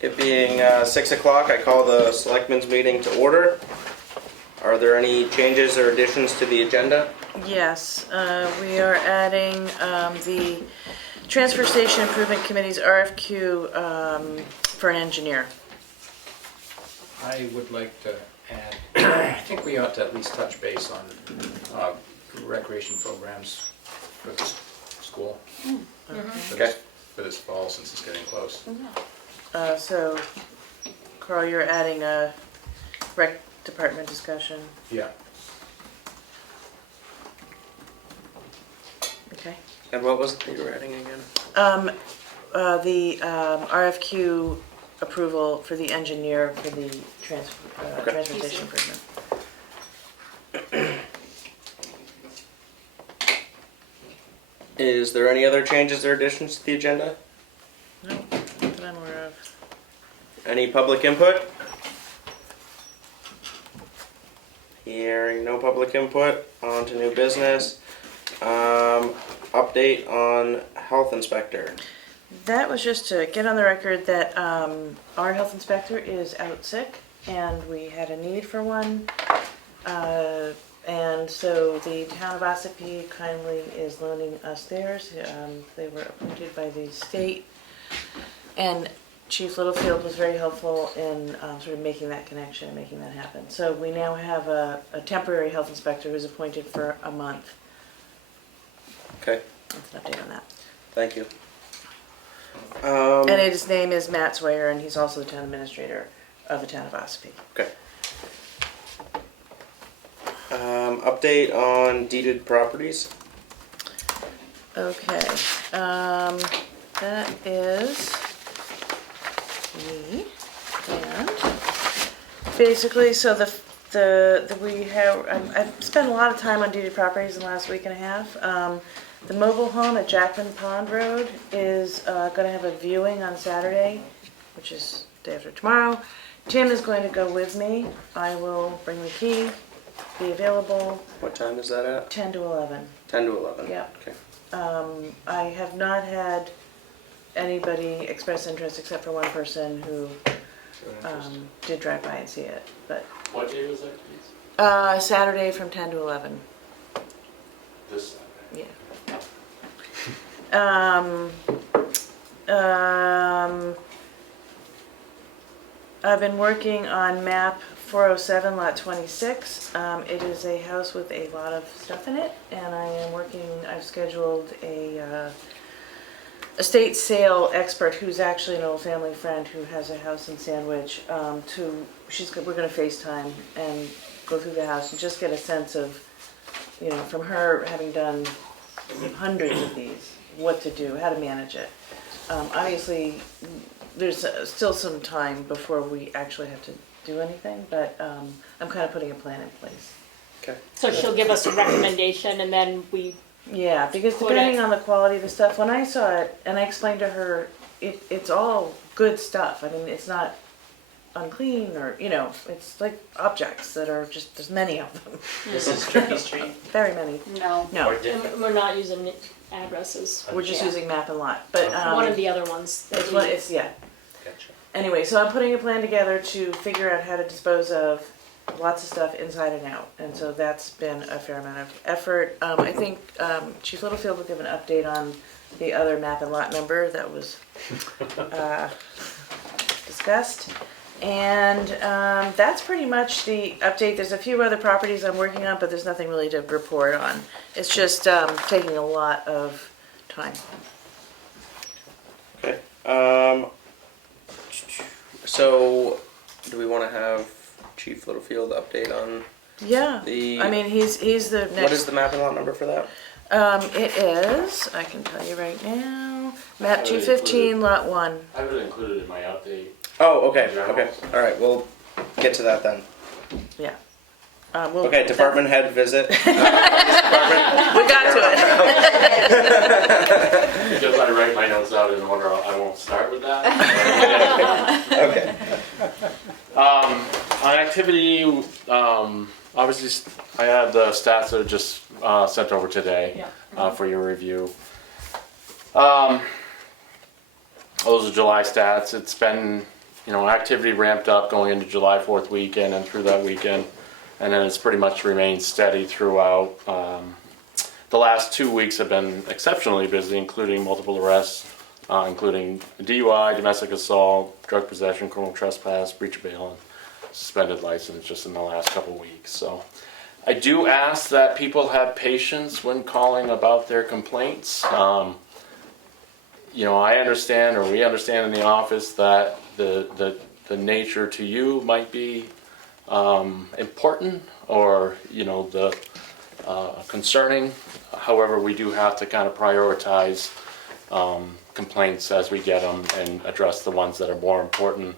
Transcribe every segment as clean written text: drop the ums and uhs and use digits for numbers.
It being 6 o'clock, I call the Selectmen's meeting to order. Are there any changes or additions to the agenda? Yes, we are adding the Transfer Station Improvement Committee's RFQ for an engineer. I would like to add, I think we ought to at least touch base on recreation programs for the school for this fall, since it's getting close. So, Carl, you're adding a rec department discussion. Yeah. Okay. And what was it that you were adding again? The RFQ approval for the engineer for the transfer station improvement. Is there any other changes or additions to the agenda? No, not that I'm aware of. Any public input? Hearing no public input, on to new business. Update on health inspector. That was just to get on the record that our health inspector is out sick and we had a need for one. And so the town of Ossipee kindly is loaning us theirs. They were appointed by the state. And Chief Littlefield was very helpful in sort of making that connection and making that happen. So we now have a temporary health inspector who's appointed for a month. Okay, That's an update on that. thank you. And his name is Matt Swayer, and he's also the town administrator of the town of Ossipee. Okay. Update on deeded properties. Okay, that is me, and basically, so I've spent a lot of time on deeded properties in the last week and a half. The mobile home at Jackman Pond Road is going to have a viewing on Saturday, which is day after tomorrow. Tim is going to go with me. I will bring the key, be available. What time is that at? 10 to 11. 10 to 11. Yeah. Okay. I have not had anybody express interest except for one person who did drive by and see it. But What day was that, please? Saturday from 10 to 11. This Saturday. Yeah. I've been working on map 407 lot 26. It is a house with a lot of stuff in it, and I've scheduled a estate sale expert who's actually an old family friend who has a house in Sandwich. We're going to FaceTime and go through the house and just get a sense of, from her having done hundreds of these, what to do, how to manage it. Obviously, there's still some time before we actually have to do anything, but I'm kind of putting a plan in place. Okay. So she'll give us a recommendation and then we... Yeah, because depending on the quality of the stuff, when I saw it, and I explained to her, it's all good stuff. I mean, it's not unclean or, it's like objects that are just, there's many of them. This is Tricky Street. Very many. No. No, And we're not using addresses. we're just Yeah. using map and lot, but One of the other ones. that we- Gotcha. Anyway, so I'm putting a plan together to figure out how to dispose of lots of stuff inside and out, and so that's been a fair amount of effort. I think Chief Littlefield will give an update on the other map and lot number that was discussed, and that's pretty much the update. There's a few other properties I'm working on, but there's nothing really to report on. It's just taking a lot of time. Okay. So, do we want to have Chief Littlefield update on Yeah, the? I mean, he's the next. What is the map and lot number for that? It is, I can tell you right now, map Have it 215, lot 1. I have it included in my update. Oh, okay, okay. All right, we'll get to that then. Yeah. Okay, department head visit. We got to it. Because I write my notes out in order, I won't start with that. Okay. On activity, obviously I had the stats that are just sent over today for your review. Those are July stats. It's been activity ramped up going into July 4th weekend and through that weekend, and then it's pretty much remained steady throughout. The last 2 weeks have been exceptionally busy, including multiple arrests, including DUI, domestic assault, drug possession, criminal trespass, breach of bail, and suspended license just in the last couple weeks. So I do ask that people have patience when calling about their complaints. I understand, or we understand in the office, that the nature to you might be important, or the concerning. However, we do have to kind of prioritize complaints as we get them and address the ones that are more important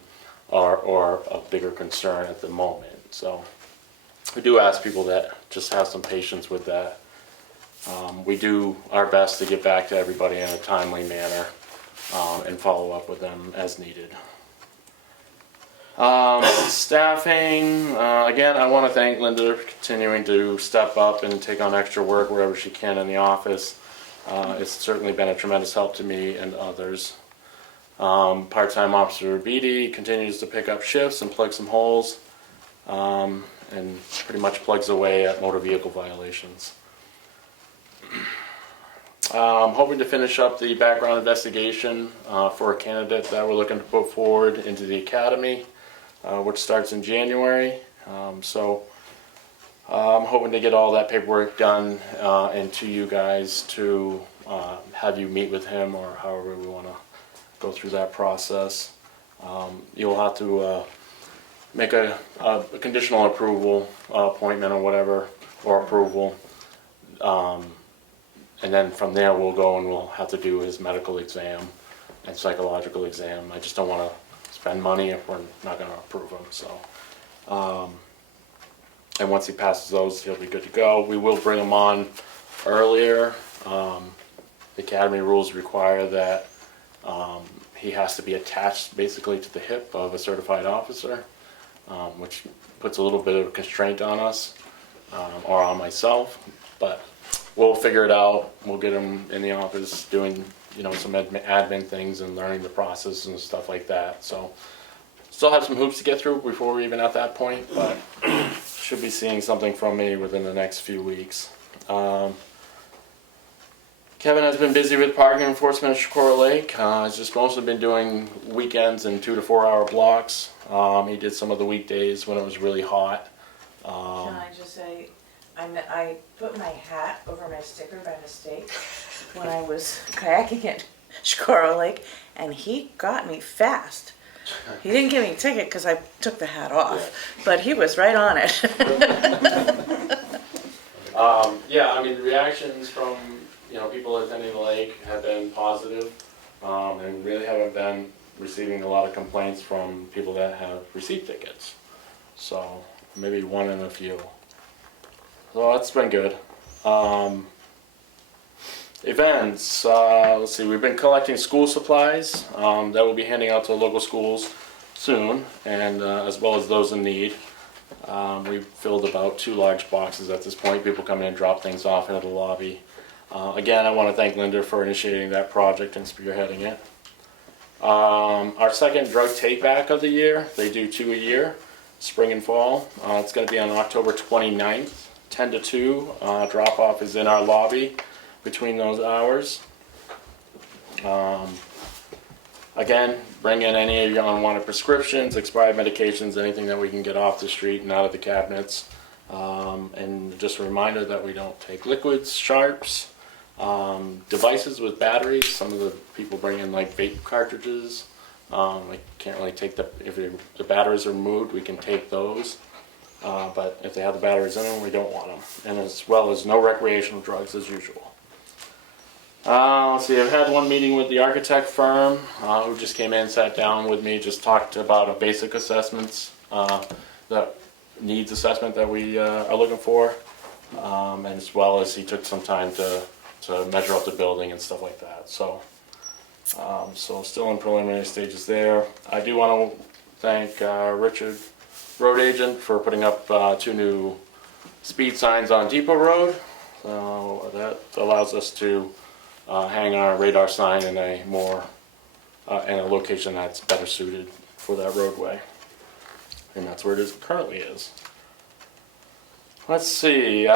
or of bigger concern at the moment. So we do ask people that just have some patience with that. We do our best to get back to everybody in a timely manner and follow up with them as needed. Staffing, again, I want to thank Linda for continuing to step up and take on extra work wherever she can in the office. It's certainly been a tremendous help to me and others. Part-time Officer Beatty continues to pick up shifts and plug some holes, and pretty much plugs away at motor vehicle violations. Hoping to finish up the background investigation for a candidate that we're looking to put forward into the academy, which starts in January. So I'm hoping to get all that paperwork done and to you guys to have you meet with him, or however we want to go through that process. You'll have to make a conditional approval appointment or whatever, or approval. And then from there we'll go and we'll have to do his medical exam and psychological exam. I just don't want to spend money if we're not going to approve him. So, and once he passes those, he'll be good to go. We will bring him on earlier. The academy rules require that he has to be attached basically to the hip of a certified officer, which puts a little bit of a constraint on us, or on myself, but we'll figure it out. We'll get him in the office doing, some admin things and learning the process and stuff like that. So still have some hoops to get through before we're even at that point, but should be seeing something from me within the next few weeks. Kevin has been busy with parking enforcement at Shakora Lake. He's just mostly been doing weekends in 2 to 4 hour blocks. He did some of the weekdays when it was really hot. Can I just say, I put my hat over my sticker by mistake when I was kayaking at Shakora Lake, and he got me fast. He didn't give me a ticket because I took the hat off, but he was right on it. The reactions from people attending the lake have been positive, and really haven't been receiving a lot of complaints from people that have received tickets. So maybe one in a few. So that's been good. Events. Let's see. We've been collecting school supplies that we'll be handing out to local schools soon, and as well as those in need. We've filled about 2 large boxes at this point. People come in and drop things off into the lobby. Again, I want to thank Linda for initiating that project and spearheading it. Our second drug take-back of the year. They do 2 a year, spring and fall. It's going to be on October 29th, 10 to 2. Drop-off is in our lobby between those hours. Again, bring in any of your unwanted prescriptions, expired medications, anything that we can get off the street and out of the cabinets. And just a reminder that we don't take liquids, sharps, devices with batteries. Some of the people bring in like vape cartridges. We can't really take if the batteries are removed, we can take those. But if they have the batteries in them, we don't want them. And as well as no recreational drugs as usual. Let's see, I've had one meeting with the architect firm who just came in, sat down with me, just talked about a basic assessments, that needs assessment that we are looking for. And as well as he took some time to measure up the building and stuff like that. So still in preliminary stages there. I do want to thank Richard, road agent, for putting up 2 new speed signs on Depot Road. So that allows us to hang our radar sign in a location that's better suited for that roadway. And that's where it currently is. Let's see,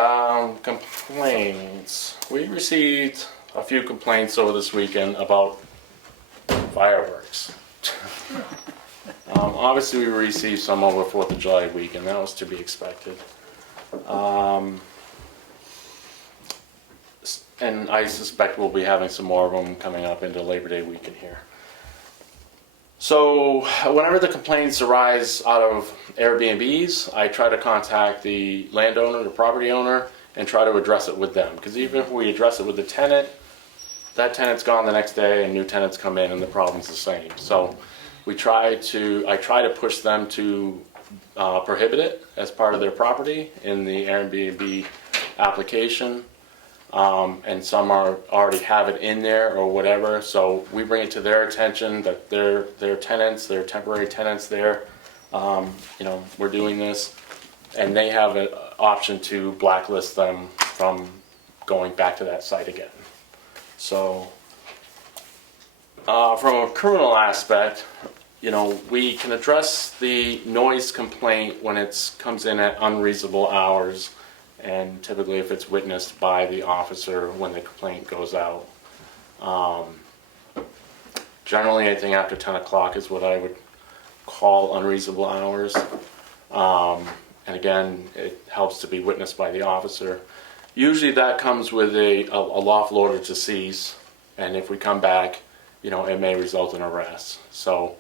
complaints. We received a few complaints over this weekend about fireworks. Obviously, we received some over 4th of July weekend. That was to be expected. And I suspect we'll be having some more of them coming up into Labor Day weekend here. So whenever the complaints arise out of Airbnbs, I try to contact the landowner, the property owner, and try to address it with them. Because even if we address it with the tenant, that tenant's gone the next day and new tenants come in and the problem's the same. So I try to push them to prohibit it as part of their property in the Airbnb application. And some already have it in there or whatever, so we bring it to their attention that their tenants, their temporary tenants there, we're doing this, and they have an option to blacklist them from going back to that site again. So from a criminal aspect, we can address the noise complaint when it comes in at unreasonable hours, and typically if it's witnessed by the officer when the complaint goes out. Generally, anything after 10 o'clock is what I would call unreasonable hours. And again, it helps to be witnessed by the officer. Usually that comes with a lawful order to cease, and if we come back, it may result in arrest. So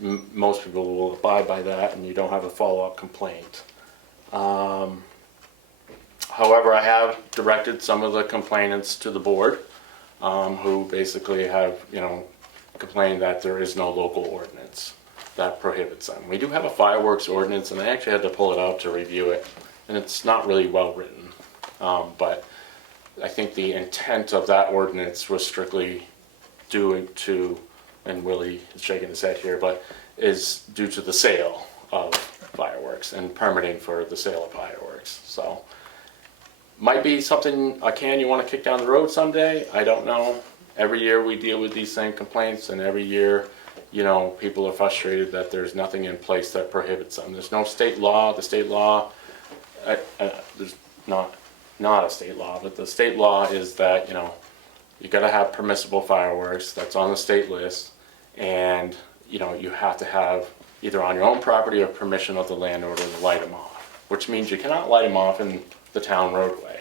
most people will abide by that, and you don't have a follow-up complaint. However, I have directed some of the complainants to the board, who basically have, complained that there is no local ordinance that prohibits them. We do have a fireworks ordinance, and I actually had to pull it out to review it, and it's not really well written. But I think the intent of that ordinance was strictly due to, and Willie is shaking his head here, but is due to the sale of fireworks and permitting for the sale of fireworks. So might be something, a can you want to kick down the road someday. I don't know. Every year we deal with these same complaints, and every year, people are frustrated that there's nothing in place that prohibits them. There's no state law. The state law, there's not a state law, but the state law is that, you got to have permissible fireworks. That's on the state list, and you have to have either on your own property or permission of the landowner to light them off, which means you cannot light them off in the town roadway.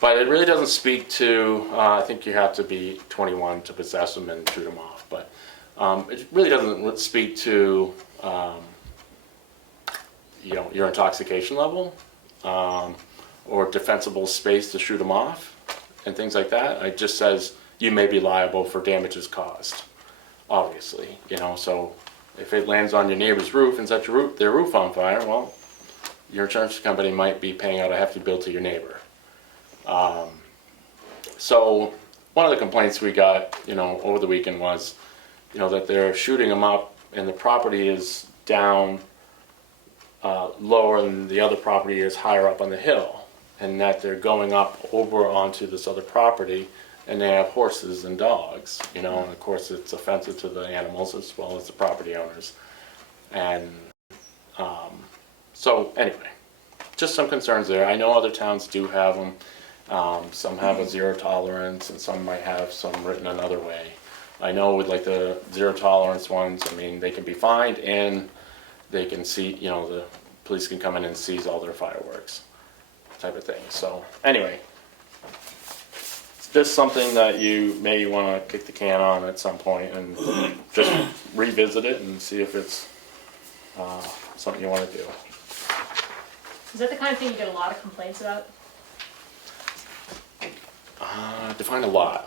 But it really doesn't speak to, I think you have to be 21 to possess them and shoot them off, but it really doesn't speak to your intoxication level, or defensible space to shoot them off and things like that. It just says you may be liable for damages caused, obviously, so if it lands on your neighbor's roof and sets their roof on fire, well, your insurance company might be paying out a hefty bill to your neighbor. So one of the complaints we got, over the weekend was, that they're shooting them up and the property is down lower and the other property is higher up on the hill, and that they're going up over onto this other property, and they have horses and dogs, and of course it's offensive to the animals as well as the property owners. And so anyway, just some concerns there. I know other towns do have them. Some have a zero tolerance, and some might have some written another way. I know with like the zero tolerance ones, they can be fined, and they can see, the police can come in and seize all their fireworks, type of thing. So anyway, it's just something that you may want to kick the can on at some point and just revisit it and see if it's something you want to do. Is that the kind of thing you get a lot of complaints about? Define a lot.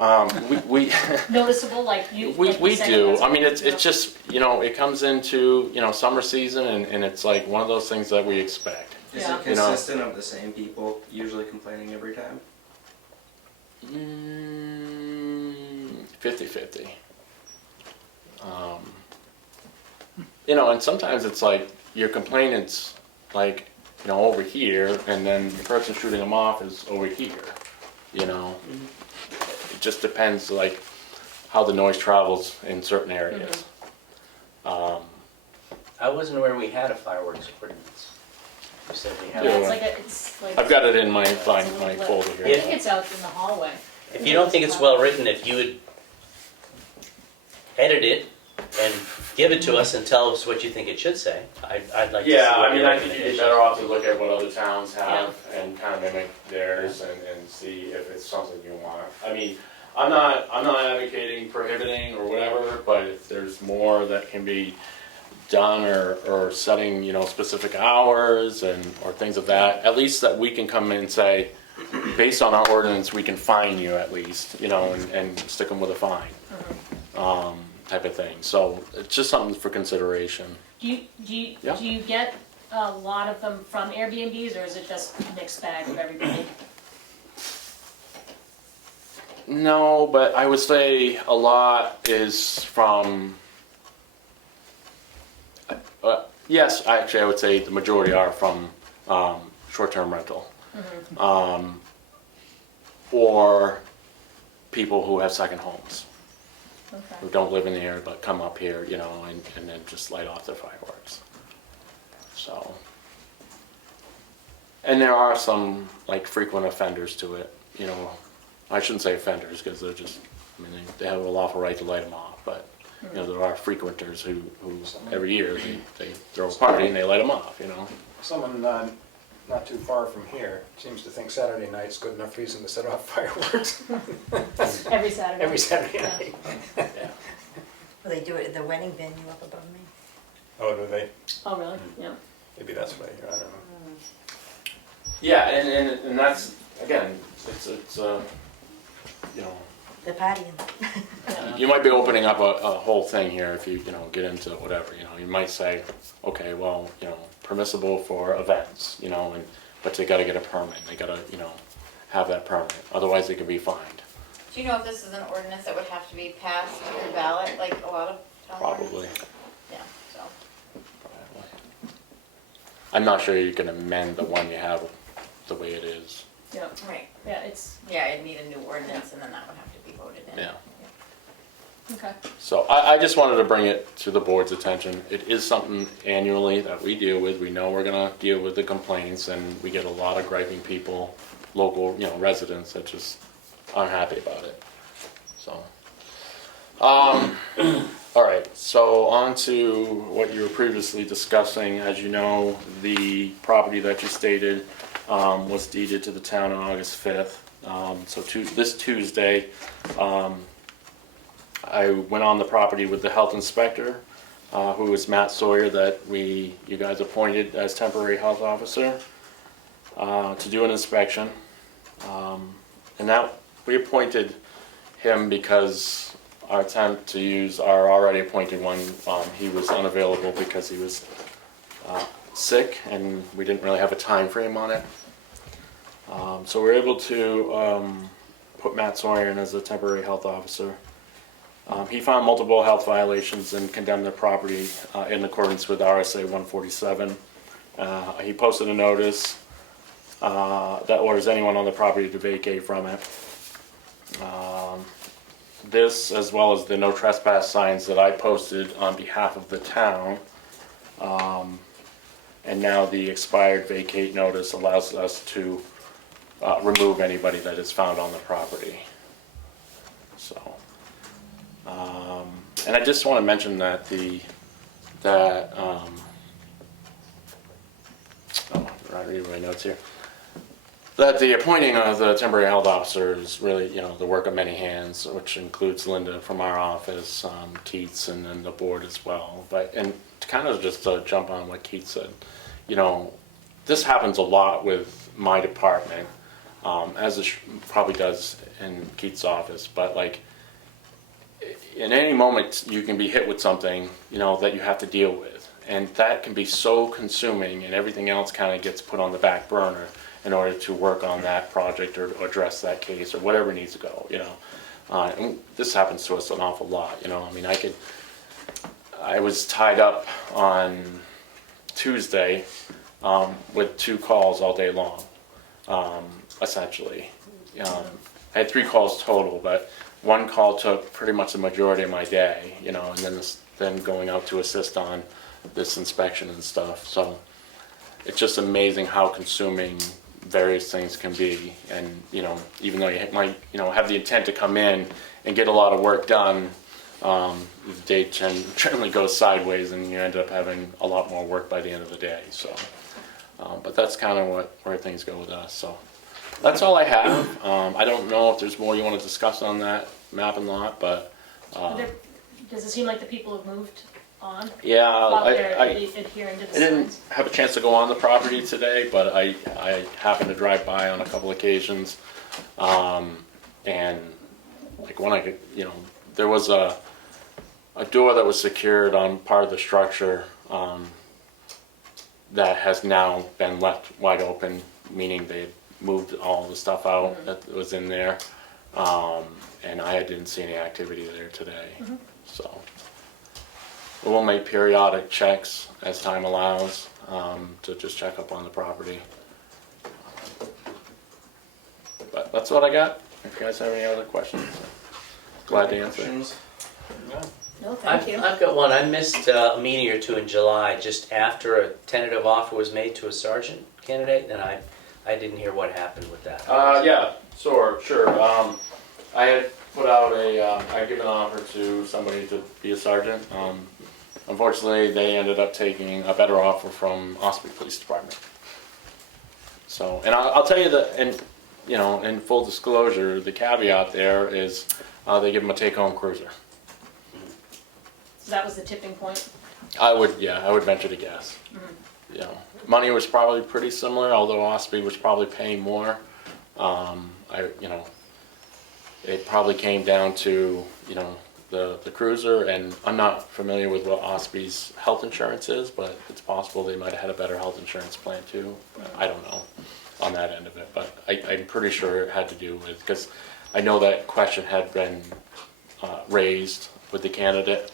We Noticeable, like you. we do. It's just, it comes into, summer season, and it's like one of those things that we expect. Is Yeah. it consistent of the same people usually complaining every time? 50-50. And sometimes it's like your complainant's like, over here, and then the person shooting them off is over here. It just depends, like, how the noise travels in certain areas. I wasn't aware we had a fireworks ordinance. You said we had. Yeah. Yeah, it's like. I've got it in my it's a my leaflet. folder I here. think it's out in the hallway. If you don't think it's well written, if you would edit it and give it to us and tell us what you think it should say, I'd like to see Yeah, what I mean, your I think you'd be recommendation better is. off to look at what other towns have and kind of mimic theirs and see if it's something you want. I mean, I'm not advocating prohibiting or whatever, but if there's more that can be done or setting, specific hours or things of that, at least that we can come in and say, based on our ordinance, we can fine you at least, and stick them with a fine, type of thing. So it's just something for consideration. Do Yeah. you get a lot of them from Airbnbs, or is it just a mixed bag of everybody? No, but I would say a lot is from, yes, actually I would say the majority are from short-term rental. Or people who have second homes, who Okay. don't live in the area but come up here, and then just light off their fireworks. So, and there are some like frequent offenders to it, I shouldn't say offenders because they're just, they have a lawful right to light them off, but, there are frequenters who every year they throw a party and they light them off, Someone not too far from here seems to think Saturday night's good enough reason to set off fireworks Every Saturday. every Saturday Yeah. night. Yeah. Well, they do it at the wedding venue up above me. Oh, do they? Oh, really? Yeah. Maybe that's what I hear, I don't know. Yeah, and that's, again, it's The partying. you might be opening up a whole thing here if you, get into whatever, you might say, okay, well, permissible for events, but they gotta get a permit, they gotta, have that permit, otherwise they could be fined, Do you know if this is an ordinance that would have to be passed through ballot, like a lot of town probably. ordinances? Yeah, so. Probably. I'm not sure you can amend the one you have the way it is, Yeah. Right. Yeah, it's, Yeah, I'd need a new ordinance and then that would have to be voted in. yeah. okay. So I just wanted to bring it to the board's attention. It is something annually that we deal with. We know we're gonna deal with the complaints, and we get a lot of griping people, local, residents that just aren't happy about it. So, all right, so on to what you were previously discussing. As you know, the property that you stated was deeded to the town on August 5th. So this Tuesday, I went on the property with the health inspector, who is Matt Sawyer, that you guys appointed as temporary health officer, to do an inspection. And that, we appointed him because our attempt to use our already appointed one, he was unavailable because he was sick and we didn't really have a time frame on it. So we were able to put Matt Sawyer in as a temporary health officer. He found multiple health violations and condemned the property in accordance with RSA 147. He posted a notice that orders anyone on the property to vacate from it. This, as well as the no trespass signs that I posted on behalf of the town, and now the expired vacate notice allows us to remove anybody that is found on the property. So, and I just want to mention that I read my notes here. That the appointing of the temporary health officer is really, the work of many hands, which includes Linda from our office, Keats, and then the board as well. And to kind of just jump on what Keats said, this happens a lot with my department, as it probably does in Keats' office, but like, in any moment you can be hit with something, that you have to deal with. And that can be so consuming, and everything else kind of gets put on the back burner in order to work on that project or address that case or whatever needs to go, and this happens to us an awful lot, I was tied up on Tuesday with 2 calls all day long, essentially. I had 3 calls total, but one call took pretty much the majority of my day, you know, and then going out to assist on this inspection and stuff. So it's just amazing how consuming various things can be. And, you know, even though you might, you know, have the intent to come in and get a lot of work done, the day generally goes sideways and you end up having a lot more work by the end of the day. So, but that's kind of where things go with us. So that's all I have. I don't know if there's more you want to discuss on that map and lot, but Does it seem like the people have moved on? yeah, While they're I adhering to the I didn't signs? have a chance to go on the property today, but I happened to drive by on a couple occasions, and like when I could, you know, there was a door that was secured on part of the structure that has now been left wide open, meaning they moved all the stuff out that was in there, and I didn't see any activity there today. So we'll make periodic checks as time allows to just check up on the property. But that's what I got. If you guys have any other questions, glad to answer. Questions? No, thank you. I've got one. I missed a meeting or two in July, just after a tentative offer was made to a sergeant candidate, and I didn't hear what happened with that. Yeah, sure. I had put out I had given an offer to somebody to be a sergeant. Unfortunately, they ended up taking a better offer from Osprey Police Department. So, and I'll tell you that, and you know, in full disclosure, the caveat there is they give them a take-home cruiser. So that was the tipping point? I would venture to guess. You know, money was probably pretty similar, although Osprey was probably paying more. You know, it probably came down to, you know, the cruiser, and I'm not familiar with what Osprey's health insurance is, but it's possible they might have had a better health insurance plan too. I don't know on that end of it, but I'm pretty sure it had to do with, because I know that question had been raised with the candidate,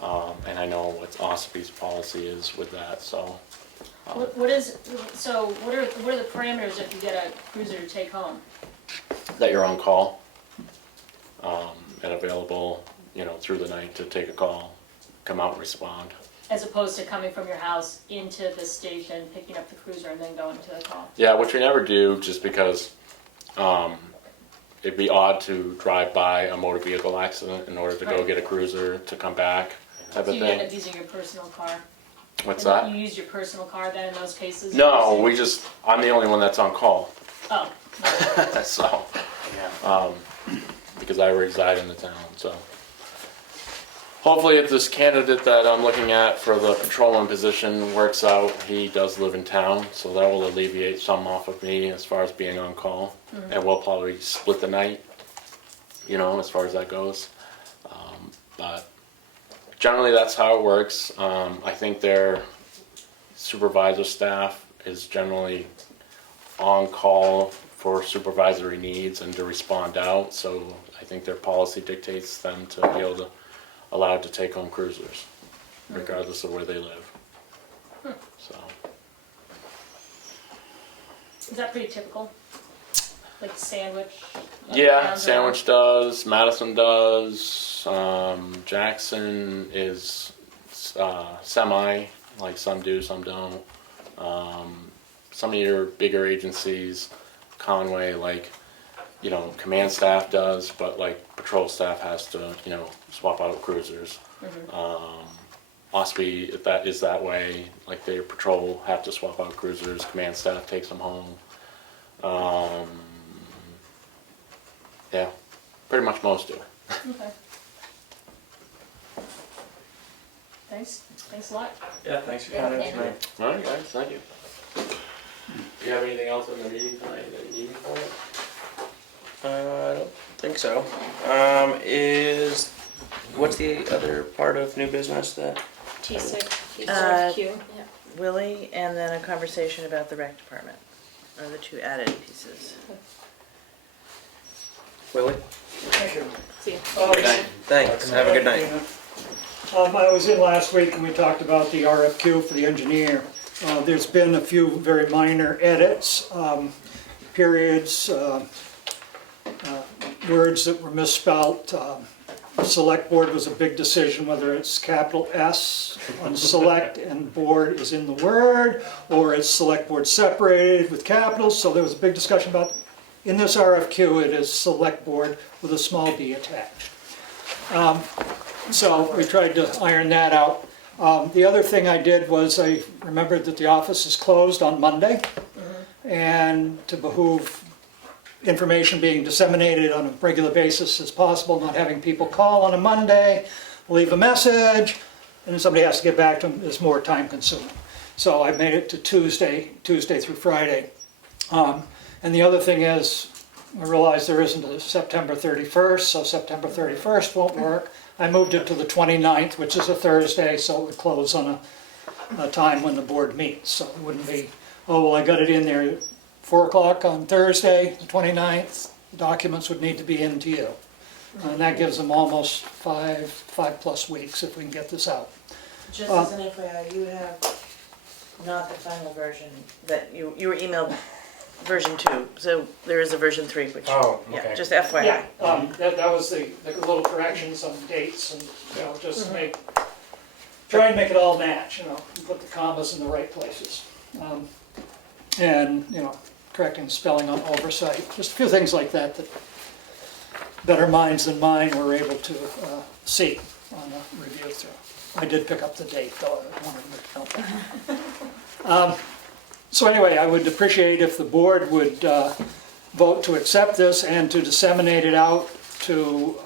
and I know what Osprey's policy is with that. So, What are the parameters if you get a cruiser to take home? that you're on call and available, you know, through the night to take a call, come out and respond. As opposed to coming from your house into the station, picking up the cruiser and then going to the call? Yeah, which we never do, just because it'd be odd to drive by a motor vehicle accident in order to go Right. get a cruiser to come back, type So of you end thing. up using your personal car? What's And that? You use your personal car then in those cases? No, I'm the only one that's on call, Oh, no. so, Yeah. because I reside in the town, so. Hopefully if this candidate that I'm looking at for the patrolman position works out, he does live in town, so that will alleviate some off of me as far as being on call. And we'll probably split the night, you know, as far as that goes. But generally that's how it works. I think their supervisor staff is generally on call for supervisory needs and to respond out, so I think their policy dictates them to be able to allowed to take home cruisers, regardless of where they live. So, Is that pretty typical? Like Sandwich? yeah, towns Sandwich does, Madison does, Jackson is semi, like some do, some don't. Some of your bigger agencies, Conway, like, you know, command staff does, but like patrol staff has to, you know, swap out cruisers. Osprey, if that is that way, like their patrol have to swap out cruisers, command staff takes them home. Yeah, pretty much most do. Okay. Thanks a lot. Yeah, thanks for coming in Yeah. tonight. All right, guys, thank you. Do you have anything else in the meeting tonight that you need for it? I don't think so. What's the other part of new business that? Uh, Q. Willie, and then a conversation about the rec department, are the two added pieces. Willie? See you. Good night. Thanks, have a good night. I was in last week and we talked about the RFQ for the engineer. There's been a few very minor edits, periods, words that were misspelt. The select board was a big decision, whether it's capital S on select and board is in the word, or it's select board separated with capitals, so there was a big discussion about, in this RFQ, it is select board with a small d attached. So we tried to iron that out. The other thing I did was I remembered that the office is closed on Monday, and to behoove information being disseminated on a regular basis as possible, not having people call on a Monday, leave a message, and then somebody has to get back to them, is more time consuming. So I made it to Tuesday through Friday. And the other thing is, I realized there isn't a September 31st, so September 31st won't work. I moved it to the 29th, which is a Thursday, so it would close on a time when the board meets. So it wouldn't be, oh, well, I got it in there 4 o'clock on Thursday, the 29th, the documents would need to be in to you. And that gives them almost five plus weeks if we can get this out. Just as an FYI, you have not the final version that you were emailed version 2, so there is a version 3, which, Oh, yeah, okay. just FYI. That was the little corrections on dates and, just to try and make it all match, and put the commas in the right places. And, correcting spelling on oversight, just a few things like that that better minds than mine were able to see on a review through. I did pick up the date, though. I wanted to note that. So anyway, I would appreciate if the board would vote to accept this and to disseminate it out to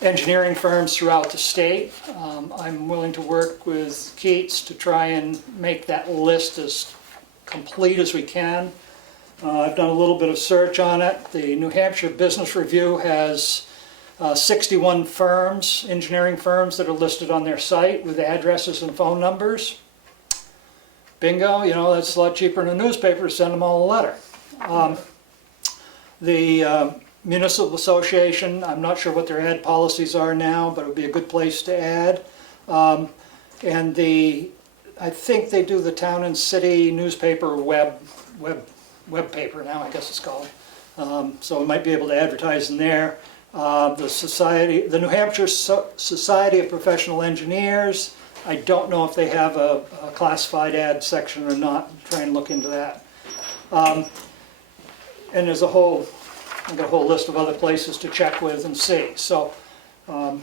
engineering firms throughout the state. I'm willing to work with Keats to try and make that list as complete as we can. I've done a little bit of search on it. The New Hampshire Business Review has 61 firms, engineering firms, that are listed on their site with addresses and phone numbers. Bingo, that's a lot cheaper than a newspaper to send them all a letter. The Municipal Association, I'm not sure what their ad policies are now, but it would be a good place to add. And I think they do the town and city newspaper web paper now, I guess it's called. So we might be able to advertise in there. The New Hampshire Society of Professional Engineers, I don't know if they have a classified ad section or not. Try and look into that. And there's I've got a whole list of other places to check with and see. So I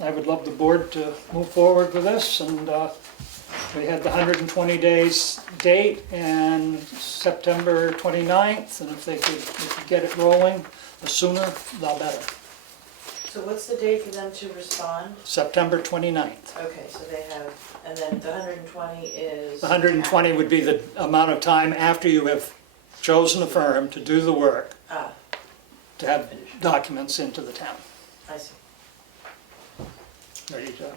would love the board to move forward with this, and we had the 120 days date and September 29th, and if they could get it rolling, the sooner the better. So what's the date for them to respond? September 29th. Okay, so they have, and then the 120 is? The 120 would be the amount of time after you have chosen a firm to do the work, to have documents into the town. I see. Ready to In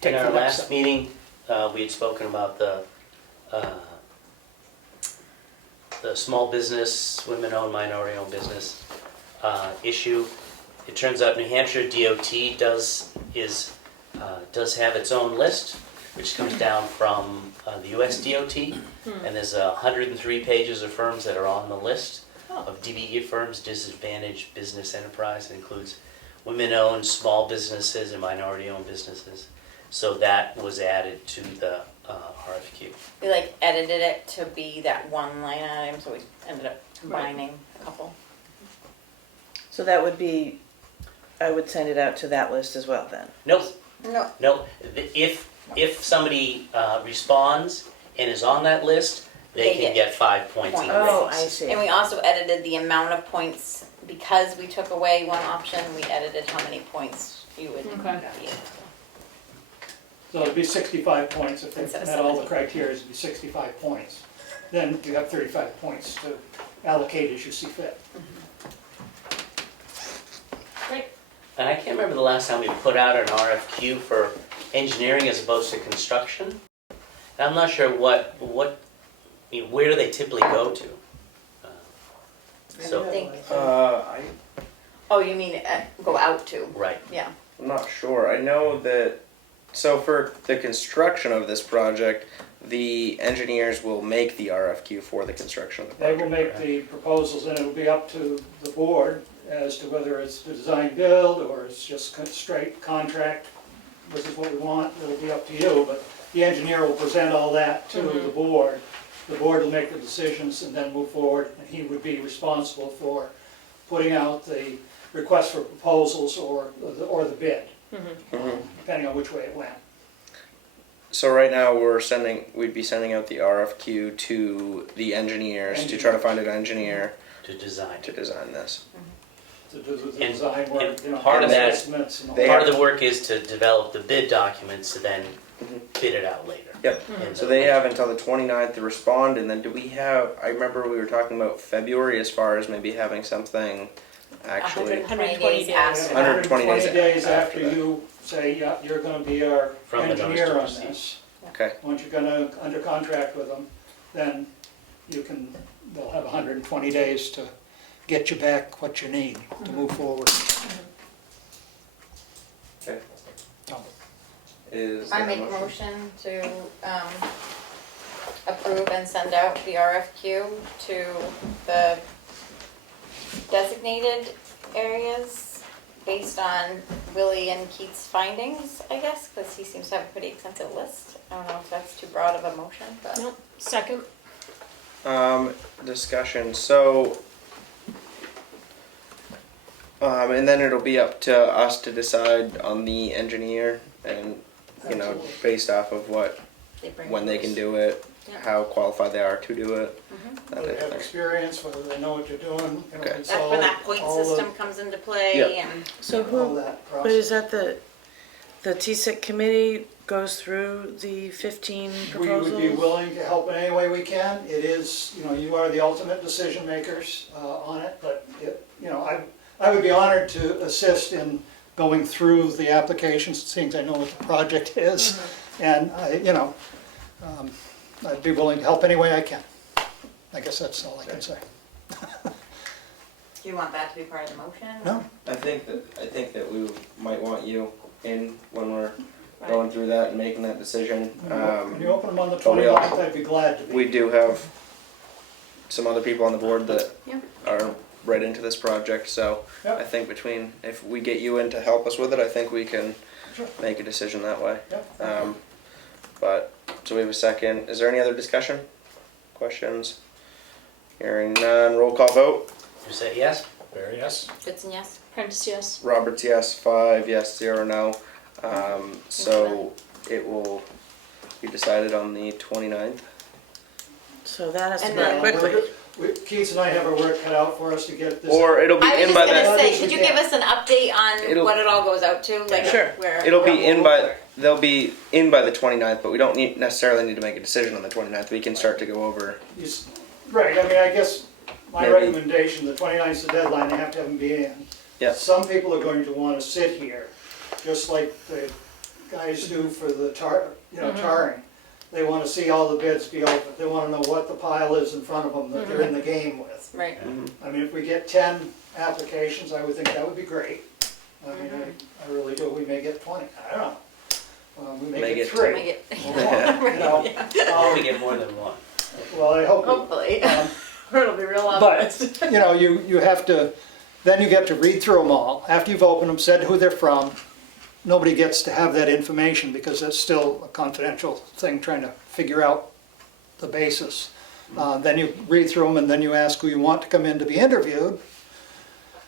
take our the next last step. meeting, we had spoken about the small business, women-owned, minority-owned business issue. It turns out New Hampshire DOT does have its own list, which comes down from the US DOT, and there's 103 pages of firms that are on the list of DBE firms, disadvantaged business enterprise. It includes women-owned, small businesses, and minority-owned businesses. So that was added to the RFQ. We edited it to be that one line item, so we ended up combining a couple. So that would be, I would send it out to that list as well then? Nope. No. If somebody responds and is on that list, they can get 5 points in the Oh, race. I see. And we also edited the amount of points, because we took away one option, we edited how many points you would Okay. be. So it'd be 65 points if they Instead of met all the 70. criteria. It'd be 65 points. Then you have 35 points to allocate as you see fit. Great. And I can't remember the last time we put out an RFQ for engineering as opposed to construction. And I'm not sure where do they typically go to? So, Oh, you mean go out to? right. Yeah. I'm not sure. I know that, so for the construction of this project, the engineers will make the RFQ for the construction of the They project. will make the proposals and it'll be up to the board as to whether it's the design build or it's just straight contract, this is what we want, it'll be up to you, but the engineer will present all that to the board. The board will make the decisions and then move forward, and he would be responsible for putting out the request for proposals or the bid, depending on which way it went. So right now we'd be sending out the RFQ to the engineers to try to find an engineer To design. to design this. To do the And- design work, and you know, part of that- estimates and all They that. Part of the work is to develop the bid documents to then bid it out later. Yep. And So they have until the 29th to respond, and then do we have, I remember we were talking about February as far as maybe having something actually. 120 days after. 120 days after after that. you say, yeah, you're gonna be our From the notice engineer to on proceed. this. Okay, Once you're gonna, under contract with them, then they'll have 120 days to get you back what you need to move forward. okay. So, Is I there a make a motion to approve and send out the RFQ to the designated areas based on Willie and Keith's findings, I guess, because he seems to have a pretty extensive list. I don't know if that's too broad of a motion, but. Nope, second. Discussion, so, and then it'll be up to us to decide on the engineer and, you know, Absolutely. based off of when they can do it, Yeah. how qualified they are to do it. that Whether they type have of thing. experience, whether they know what you're doing, you know, Okay. it's That's all, where that point all the- system comes into play Yeah. and. So all who, that but process. is that the TSIC committee goes through the 15 We would be proposals? willing to help in any way we can. It is, you know, you are the ultimate decision makers on it, but, you know, I would be honored to assist in going through the applications, seeing I know what the project is. And you know, I'd be willing to help any way I can. I guess that's all I can say. Do you want that to be part of the motion? No, I think that we might want you in when we're going through that and making that decision. when you open them on the but we 29th, also- I'd be glad to be. We do have some other people on the board that Yeah. are right into this project, so Yep. I think if we get you in to help us with it, I think we can Sure. make a decision that way. Yep. But, so we have a second. Is there any other discussion? Questions? Hearing none, roll call vote. You say yes? Barry, yes? Goodson, yes? Prentice, yes. Roberts, yes. 5 yes, 0 no. So it will be decided on the 29th. So that has to And go then- quickly. Keith and I have our work cut out for us to get this. Or it'll be I was in just by gonna the, say, could you give us an update on It'll- what it all goes out to, like Sure. where? it'll be in by, they'll be in by the 29th, but we don't necessarily need to make a decision on the 29th. We can start to go over. Right, I mean, I guess my Maybe. recommendation, the 29th is the deadline, they have to have them be in. Yeah. Some people are going to want to sit here, just like the guys do for the tarring. They want to see all the bids be open, they want to know what the pile is in front of them that they're in the game with. Right. I mean, if we get 10 applications, I would think that would be great. I mean, I really do, we may get 20, I don't know. We may May get get 3. Make it, or more, you know. Hope we get more than one. Well, I hope. hopefully, um, or it'll be real But, obvious. you know, you have to, then you get to read through them all. After you've opened them, said who they're from, nobody gets to have that information because that's still a confidential thing, trying to figure out the basis. Then you read through them and then you ask who you want to come in to be interviewed.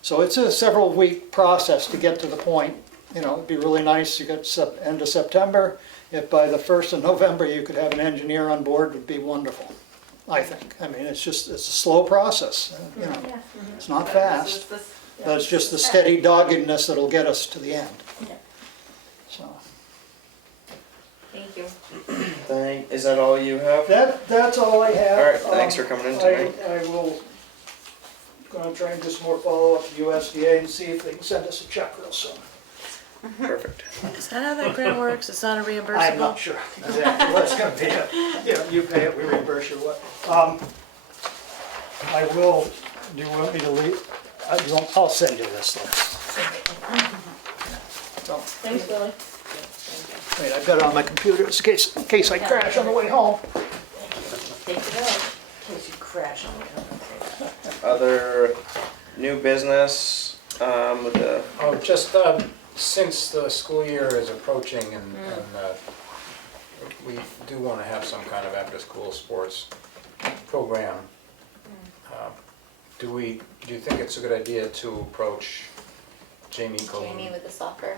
So it's a several week process to get to the point. You know, it'd be really nice, you get end of September. If by the 1st of November you could have an engineer on board, would be wonderful, I think. I mean, it's a slow process, you know, it's not fast. But it's just the steady doggedness that'll get us to the end. Yeah. So, Thank you. Is that all you have? that's all I have. All right, thanks for coming in tonight. I will, gonna try and do some more follow-up to USDA and see if they can send us a check real soon. Perfect. Is that how that grant works? It's not a I'm reimbursable? not sure exactly what it's gonna be. Yeah, you pay it, we reimburse you what. I will, do you want me to leave? I'll send you this thing. So, Thanks, Billy. wait, I've got it on my computer in case I crash on the way home. Take it out. In case you crash on the Other new business, with the, Oh, just, since the school year is approaching and we do wanna have some kind of after-school sports program, do you think it's a good idea to approach Jamie Colleen? Jamie with the soccer.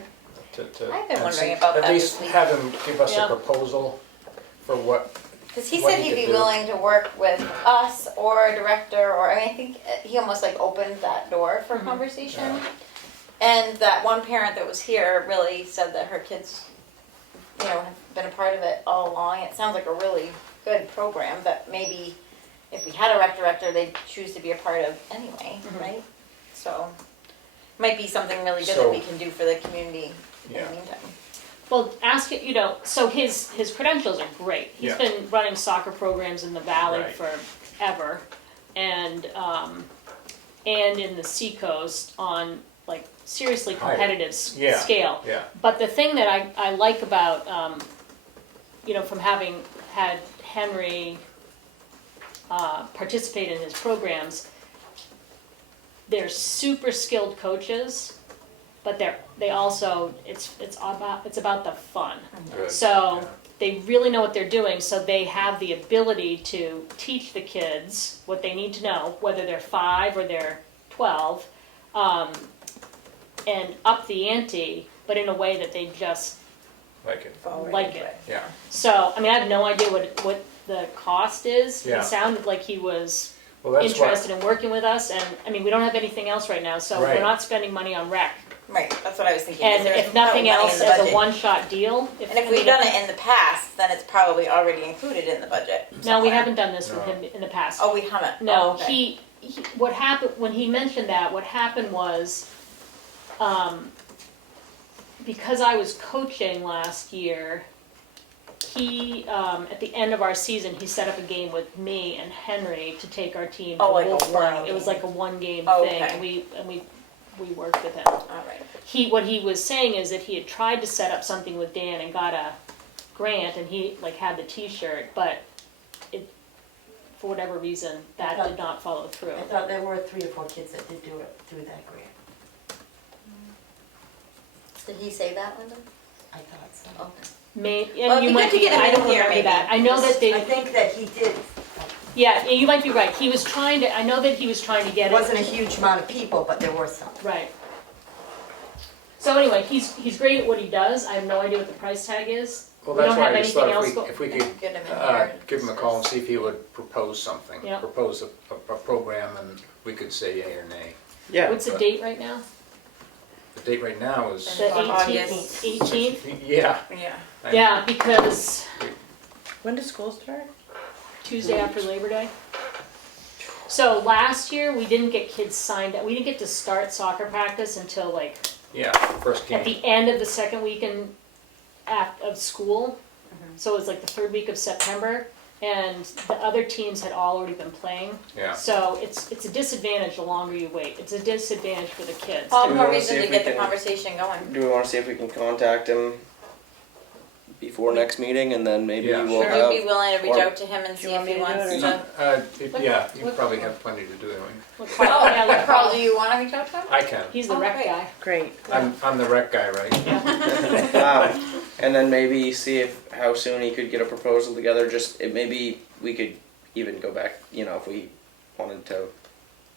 to I've been and wondering see- about that At least this week. have him give us Yeah. a proposal for what, Because he What said he he'd could be do. willing to work with us or a director, or, I mean, I think he almost like opened that door for conversation. And that one parent that was here really said that her kids, you know, have been a part of it all along. It sounds like a really good program that maybe if we had a rec director, they'd choose to be a part of anyway, right? So, might be something really good that we So- can do for the community in Yeah. the meantime. Well, ask it, so his credentials are great. He's Yeah. been running soccer programs in the valley Right. forever, and in the Seacoast on like seriously Higher. competitive Yeah. scale. yeah, But the thing that I like about, from having had Henry participate in his programs, they're super skilled coaches, but they also it's about the fun. good. So Yeah. they really know what they're doing, so they have the ability to teach the kids what they need to know, whether they're 5 or they're 12, and up the ante, but in a way that they just Like it, like it. yeah. So, I mean, I have no idea what the cost is. Yeah. It sounded like he was Well, that's what, interested in working with us, and, I mean, we don't have anything else right now, so Right. we're not spending money on rec. Right, that's what I was thinking. And There's if nothing probably money else, in the as a budget. one-shot deal. And if we've done it in the past, then it's probably already included in the budget. No, we somewhere. haven't done this with No. him in the past. Oh, we haven't? No, Oh, okay. what happened, when he mentioned that, what happened was, because I was coaching last year, he, at the end of our season, he set up a game with me and Henry to take our team to Oh, like a Wolf one Run. It was game. like a one-game Oh, thing, okay. and we worked with him. All right. What he was saying is that he had tried to set up something with Dan and got a grant, and he like had the T-shirt, but it, for whatever reason, that did not follow through. I thought there were 3 or 4 kids that did do it through that grant. Did he say that, Linda? I thought so. Okay. May, Well, and it'd you be might good to be, get him I in don't here, remember maybe. that. I know that I they, think that he did. yeah, you might be right. He was trying to, I know that he was trying to It get it. wasn't a huge amount of people, but there were some. Right. So anyway, he's great at what he does. I have no idea what the price tag is. well, We that's don't why have I just anything thought else go- if we could Get him in here. give him a call and see if he would propose something. Yeah. Propose a program and we could say yay or nay. yeah. What's the date right now? The date right now is, The August. 18th? yeah. Yeah. I mean, Yeah, because When does school start? Tuesday after Labor Day. So last year, we didn't get kids signed up. We didn't get to start soccer practice until like Yeah, first at game. the end of the second weekend of school. So it was like the 3rd week of September, and the other teams had already been playing. Yeah. So it's a disadvantage the longer you wait. It's a disadvantage for the kids. All Do the we more wanna reason see to if we get the can- conversation going. Do we want to see if we can contact him before next meeting, and then maybe Yeah. we'll Would have. you be willing to reach or- out to him and see you if want he me to do wants it or to? Yeah, you probably have plenty to do. I mean, Look, Carl, yeah, look, Carl, do you want to reach out to him? I can. He's the Oh, rec great. guy. Great. I'm the rec guy, right? And then maybe see if how soon he could get a proposal together. Just maybe we could even go back. If we wanted to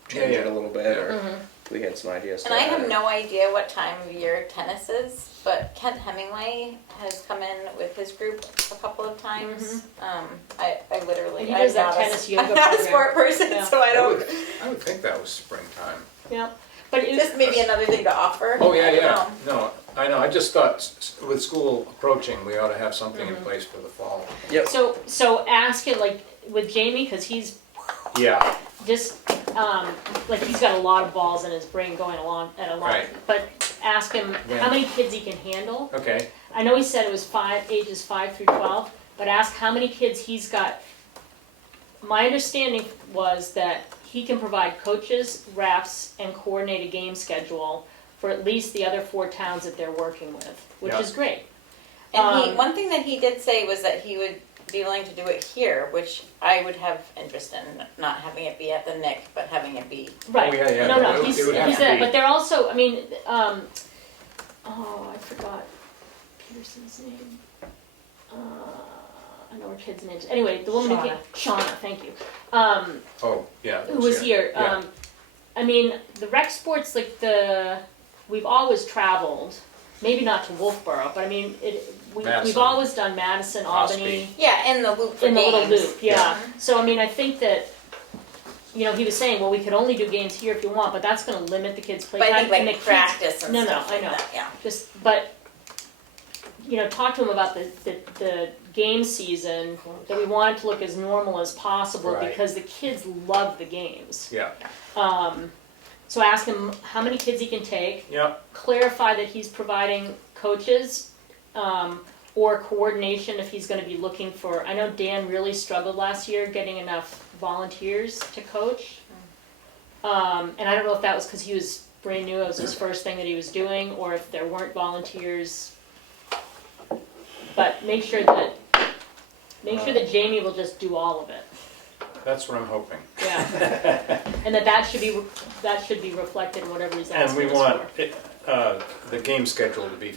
change Yeah, it a yeah. little bit, Yeah. or we had some ideas. And I have no idea what time of year tennis is, but Kent Hemingway has come in with his group a couple of times. I literally, And he I'm does that not tennis yoga I'm not a program. sport person, Yeah. so I don't. I would think that was springtime. Yeah, but it, Just maybe another thing to offer. Oh, yeah, I don't yeah. know. No, I know. I just thought with school approaching, we ought to have something in place for the fall. so ask it like with Jamie, because he's Yeah, just like he's got a lot of balls in his brain going along at a lot. Right. But ask him Yeah. how many kids he can handle. okay. I know he said it was ages 5 through 12, but ask how many kids he's got. My understanding was that he can provide coaches, refs, and coordinate a game schedule for at least the other 4 towns that they're working with, which Yeah. is great. And one thing that he did say was that he would be willing to do it here, which I would have interest in, not having it be at the Nick, but having it be. Right. Oh, yeah, No, no, it he's would have to that, be. but they're also, I mean, oh, I forgot Peterson's name. I know her kid's name. Anyway, the woman who came, Shauna, thank you. Oh, yeah. Who was here. Yeah. I mean, the rec sports, like we've always traveled, maybe not to Wolfboro, but I mean, we've Madison. always done Madison, Albany, Yeah, in the loop for in the games. little loop, yeah. So I mean, I think that, he was saying, well, we could only do games here if you want, but that's gonna limit the kids' But I playtime. think like and the kids- practice and No, stuff I like know. that, yeah. But, talk to them about the game season, that we want it to look as normal as possible, Right. because the kids love the games. Yeah, So ask him how many kids he can take, yeah, clarify that he's providing coaches, or coordination if he's gonna be looking for, I know Dan really struggled last year getting enough volunteers to coach. And I don't know if that was because he was brand new, it was his first thing that he was doing, or if there weren't volunteers. But make sure that Jamie will just do all of it, that's what I'm hoping. yeah. And that should be reflected in whatever he's And asking we us want for. it, the game schedule to be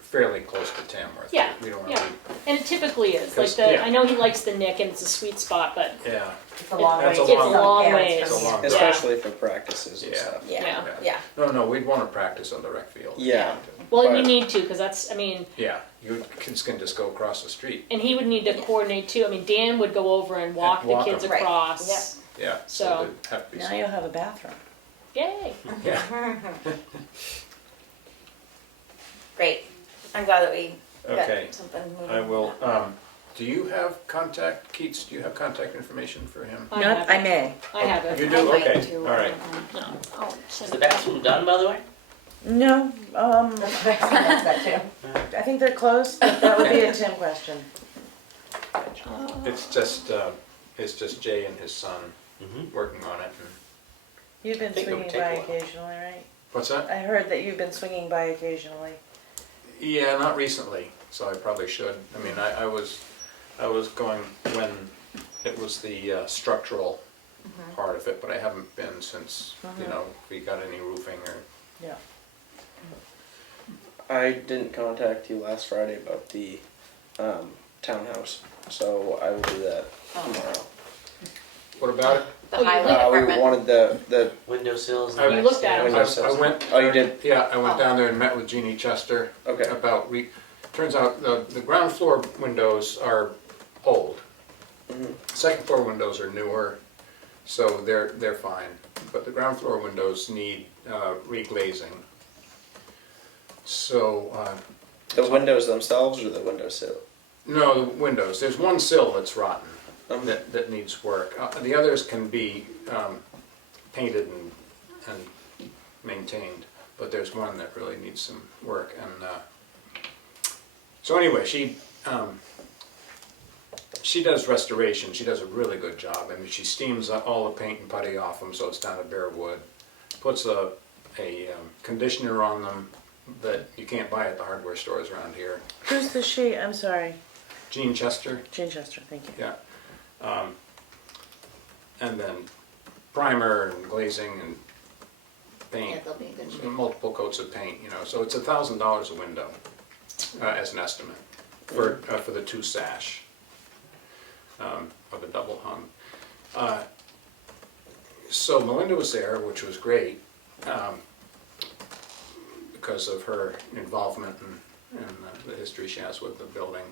fairly close to Tamworth. Yeah, We don't want yeah. to And it typically is, like 'Cause, yeah. I know he likes the Nick and it's a sweet spot, but be, yeah, It's a long That's way. a to long- some long parents ways. from It's a long here. drive. Especially for practices and Yeah. stuff. Yeah, Yeah. yeah. No, we'd want to practice on the rec field. Yeah. well, But- you need to, because that's, I mean, Yeah, you kids can just go across the street. and he would need to coordinate too. I mean, Dan would go over and walk the Walk kids them. Right. across. Yeah. Yeah, So- so there'd have to be Now some, you'll have a bathroom. Yay! yeah, Great. I'm glad that we okay. got something moving. I will, do you have contact, Keats, do you have contact information for him? I Not, have I it. may. I have it. You I do, might okay, too. all right. No. Oh, Is send the it back. bathroom done, by the way? No, That too. I think they're close, but that would be a Tim question. It's just Jay and his son Mm-hmm. working on it. And- You've been think it would swinging take by a while. occasionally, right? What's that? I heard that you've been swinging by occasionally. Yeah, not recently, so I probably should. I mean, I was going when it was the structural part of it, but I haven't been since, if we got any roofing or, Yeah. I didn't contact you last Friday about the townhouse, so I will do that tomorrow. what about it? The Oh, you highway looked- We department. wanted the Windowsills I- and You looked at it. I went. Oh, you did? Yeah, I went down there and met with Jeannie Chester Okay. about, turns out the ground floor windows are old. Mhm. Second floor windows are newer, so they're fine. But the ground floor windows need reglazing. So, The windows themselves or the windowsill? no, the windows, there's one sill that's rotten, Mhm. that needs work. The others can be painted and maintained, but there's one that really needs some work. And so anyway, she does restoration. She does a really good job. I mean, she steams all the paint and putty off them, so it's down to bare wood. Puts a conditioner on them that you can't buy at the hardware stores around here. Who's the she? I'm sorry. Jean Chester. Jane Chester, thank you. Yeah. And then primer and glazing and paint, Yeah, they'll be in good shape. multiple coats of paint, so it's $1,000 a window, as an estimate, for the two sash, of the double hung. So Melinda was there, which was great, because of her involvement and the history she has with the building.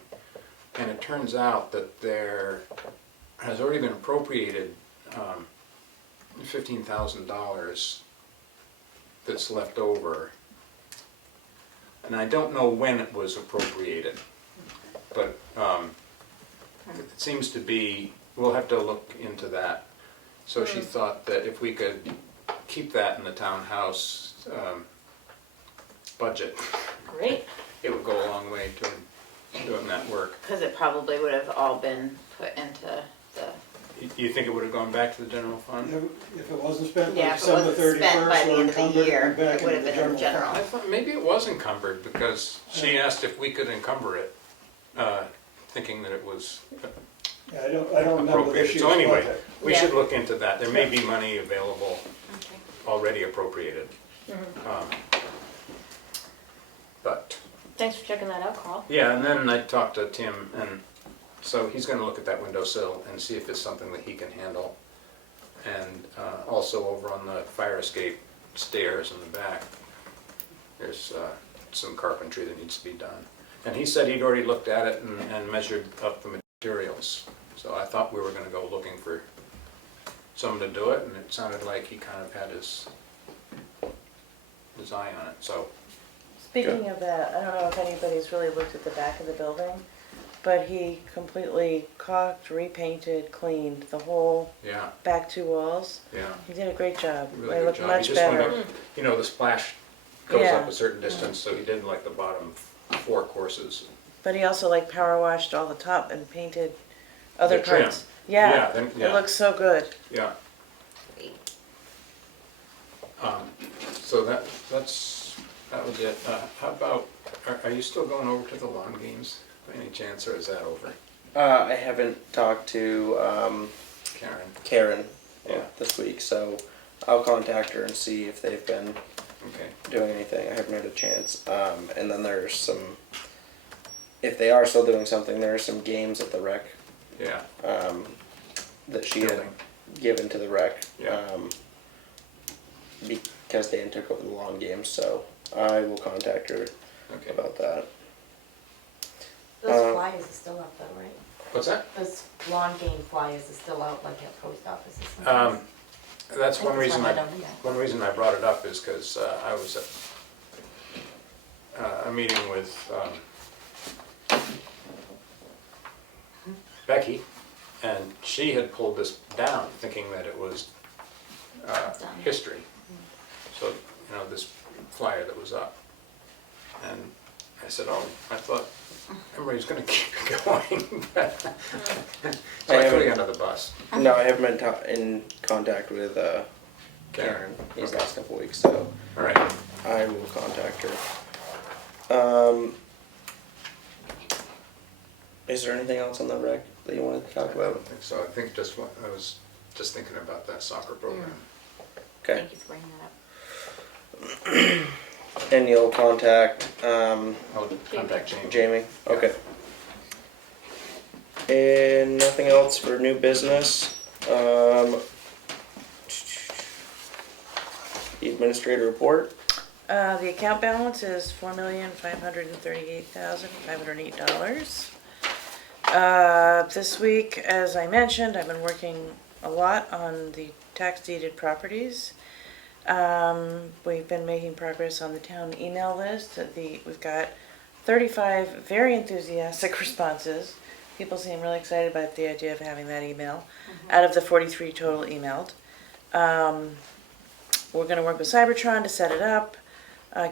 And it turns out that there has already been appropriated $15,000 that's left over. And I don't know when it was appropriated, but it seems to be, we'll have to look into that. So she thought that if we could keep that in the townhouse budget, Great. it would go a long way to doing that work. Because it probably would have all been put into the. You think it would have gone back to the general fund? If it wasn't spent by Yeah, if it December wasn't spent by 31st the or end of the encumbered, year, and back it would into have the been in general general. fund. I thought maybe it was encumbered because she asked if we could encumber it thinking that it was Yeah, I don't remember this appropriated. year's So anyway, budget. we Yeah. should look into that. There may be money available Okay. already appropriated. But, Thanks for checking that out, Carl. yeah, and then I talked to Tim, and so he's gonna look at that windowsill and see if it's something that he can handle. And also over on the fire escape stairs in the back, there's some carpentry that needs to be done. And he said he'd already looked at it and measured up the materials. So I thought we were gonna go looking for someone to do it, and it sounded like he kind of had his eye on it, so. Speaking of that, I don't know if anybody's really looked at the back of the building, but he completely caulked, repainted, cleaned the whole Yeah, back 2 walls. yeah, He did a great job. really They good look job. much He just went better. up, you know, the splash goes Yeah. up a certain distance, so he did like the bottom 4 courses. But he also like power washed all the top and painted other The trim. parts. Yeah, then, it yeah, looks so good. yeah. So that was it. How about, are you still going over to the lawn games by any chance, or is that over? I haven't talked to Karen? Karen this week, so I'll contact her and see if they've been Okay, doing anything. I haven't had a chance. And then there's some, if they are still doing something, there are some games at the rec yeah, that she had Building. given to the rec. Yeah. Because Dan took over the lawn games, so I will contact her okay. about that. Those flyers are still up though, right? What's that? Those lawn game flyers are still out like at post offices and Um, things. That's I one think reason it's one I don't, yeah. one reason I brought it up is because I was at a meeting with Becky, and she had pulled this down thinking that it was Done. history. So, you know, this flyer that was up. And I said, oh, I thought everybody's gonna keep it going. So I threw you under the bus. No, I haven't been in contact with Karen these last couple weeks, so All right. I will contact her. Is there anything else on the rec that you wanted to talk I about? don't think so. I think just what, I was just thinking about that soccer program. Okay. Thank you for bringing that up. And you'll contact I'll contact Jamie. Jamie? Okay. And nothing else for new business? The administrator report? The account balance is $4,538,508. This week, as I mentioned, I've been working a lot on the tax deeded properties. We've been making progress on the town email list. We've got 35 very enthusiastic responses. People seem really excited about the idea of having that email out of the 43 total emailed. We're going to work with Cybertron to set it up,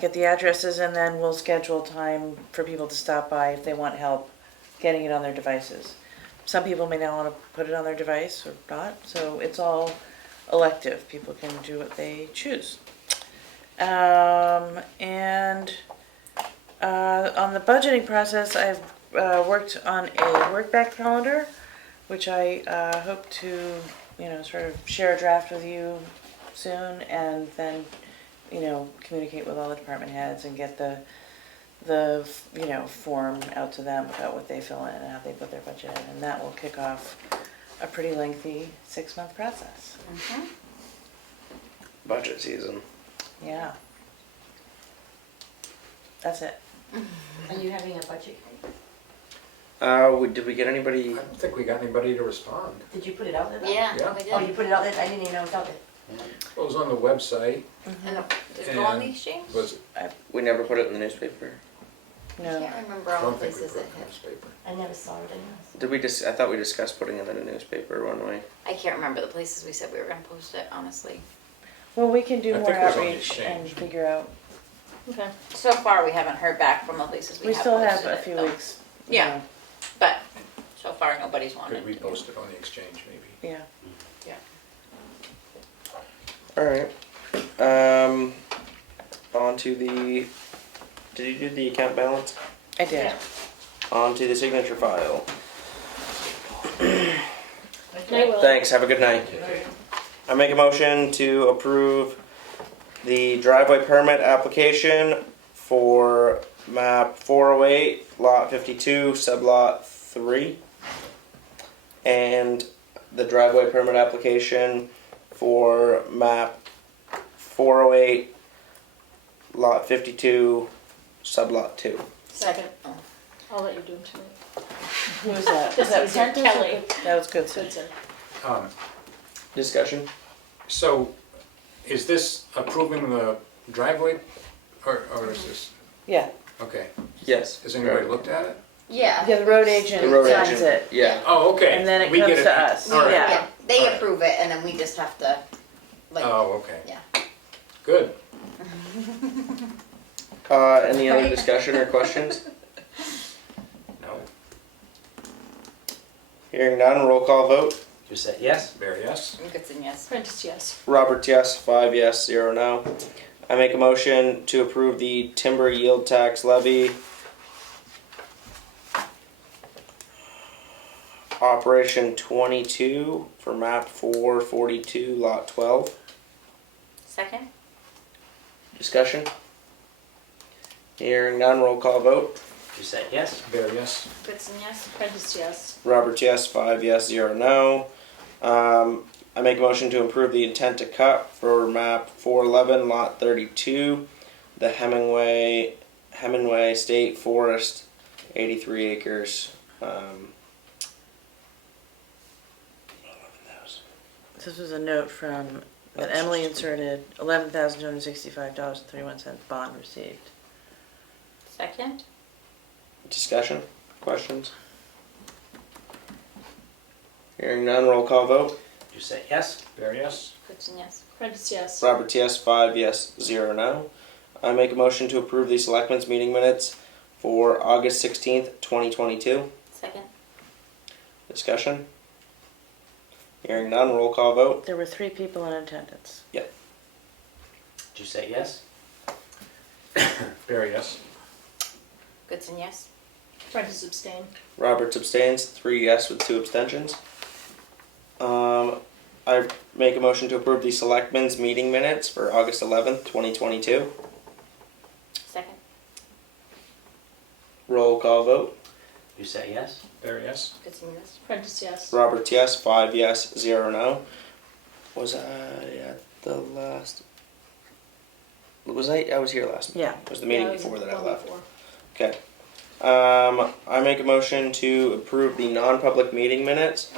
get the addresses, and then we'll schedule time for people to stop by if they want help getting it on their devices. Some people may not want to put it on their device or not, so it's all elective. People can do what they choose. And on the budgeting process, I've worked on a work back calendar, which I hope to, sort of share a draft with you soon, and then, communicate with all the department heads and get the form out to them about what they fill in and how they put their budget in, and that will kick off a pretty lengthy 6-month process. Budget season. Yeah. That's it. Are you having a budget committee? Did we get anybody? I don't think we got anybody to respond. Did you put it out there? though? Yeah, Yeah. we did. Oh, you put it out there? I didn't even know it was out there. It was on the website. And did it go on the And exchange? Was We never put it in the newspaper. I No. can't remember I all the don't think we places put it it in the hit. newspaper. I never saw it anywhere. Did we just? I thought we discussed putting it in a newspaper one way. I can't remember the places we said we were gonna post it, honestly. Well, we can do I more think it was on the outreach and exchange. figure out. Okay. So far, we haven't heard back from the places we We have still have posted a it, few though. weeks. Yeah. But so far, nobody's wanted Could we to. post it on the exchange maybe? Yeah. All right. On to the. Did you do the account balance? I did. Yeah. On to the signature file. Night, Will. Thanks, have a good night. I make a motion to approve the driveway permit application for map 408, lot 52, sublot 3. And the driveway permit application for map 408, lot 52, sublot 2. Second. I'll let you do them tonight. Who was that? This was Prentice or Kelly. Good- That was Goodson. Goodson. Discussion? So, is this approving the driveway, or is this, Yeah, okay, Yes. has anybody looked at it? Yeah. yeah, the road agent The road signs agent, it. yeah. Oh, okay. And then it We comes get to us. All right. Yeah. Yeah, they Alright. approve it and then we just have to, like, Oh, okay. yeah. Good. Any other discussion or questions? No. Hearing none, roll call vote. You said yes? Bear, yes? Goodson, yes. Prentice, yes. Roberts, yes. 5 yes, 0 no. I make a motion to approve the timber yield tax levy. Operation 22 for map 442, lot 12. Second? Discussion? Hearing none, roll call vote. You said yes? Bear, yes? Goodson, yes. Prentice, yes. Roberts, yes. 5 yes, 0 no. I make a motion to approve the intent to cut for map 411, lot 32, the Hemingway State Forest, 83 acres. 11,000. This was a note from, that Emily inserted, $11,265.31 bond received. Second? Discussion? Questions? Hearing none, roll call vote. You said yes? Bear, yes? Goodson, yes. Prentice, yes. Roberts, yes. 5 yes, 0 no. I make a motion to approve the Selectmen's meeting minutes for August 16th, 2022. Second? Discussion? Hearing none, roll call vote. There were 3 people in attendance. Did you say yes? Bear, yes? Goodson, yes. Prentice abstain. Roberts abstains, 3 yes with 2 abstentions. I make a motion to approve the Selectmen's meeting minutes for August 11th, 2022. Second? Roll call vote. You said yes? Bear, yes? Goodson, yes. Prentice, yes. Roberts, yes. 5 yes, 0 no. Was I at the last? Was I was here last? Yeah. It was the meeting Yeah, it was before that I one left. before. Okay. I make a motion to approve the non-public meeting minutes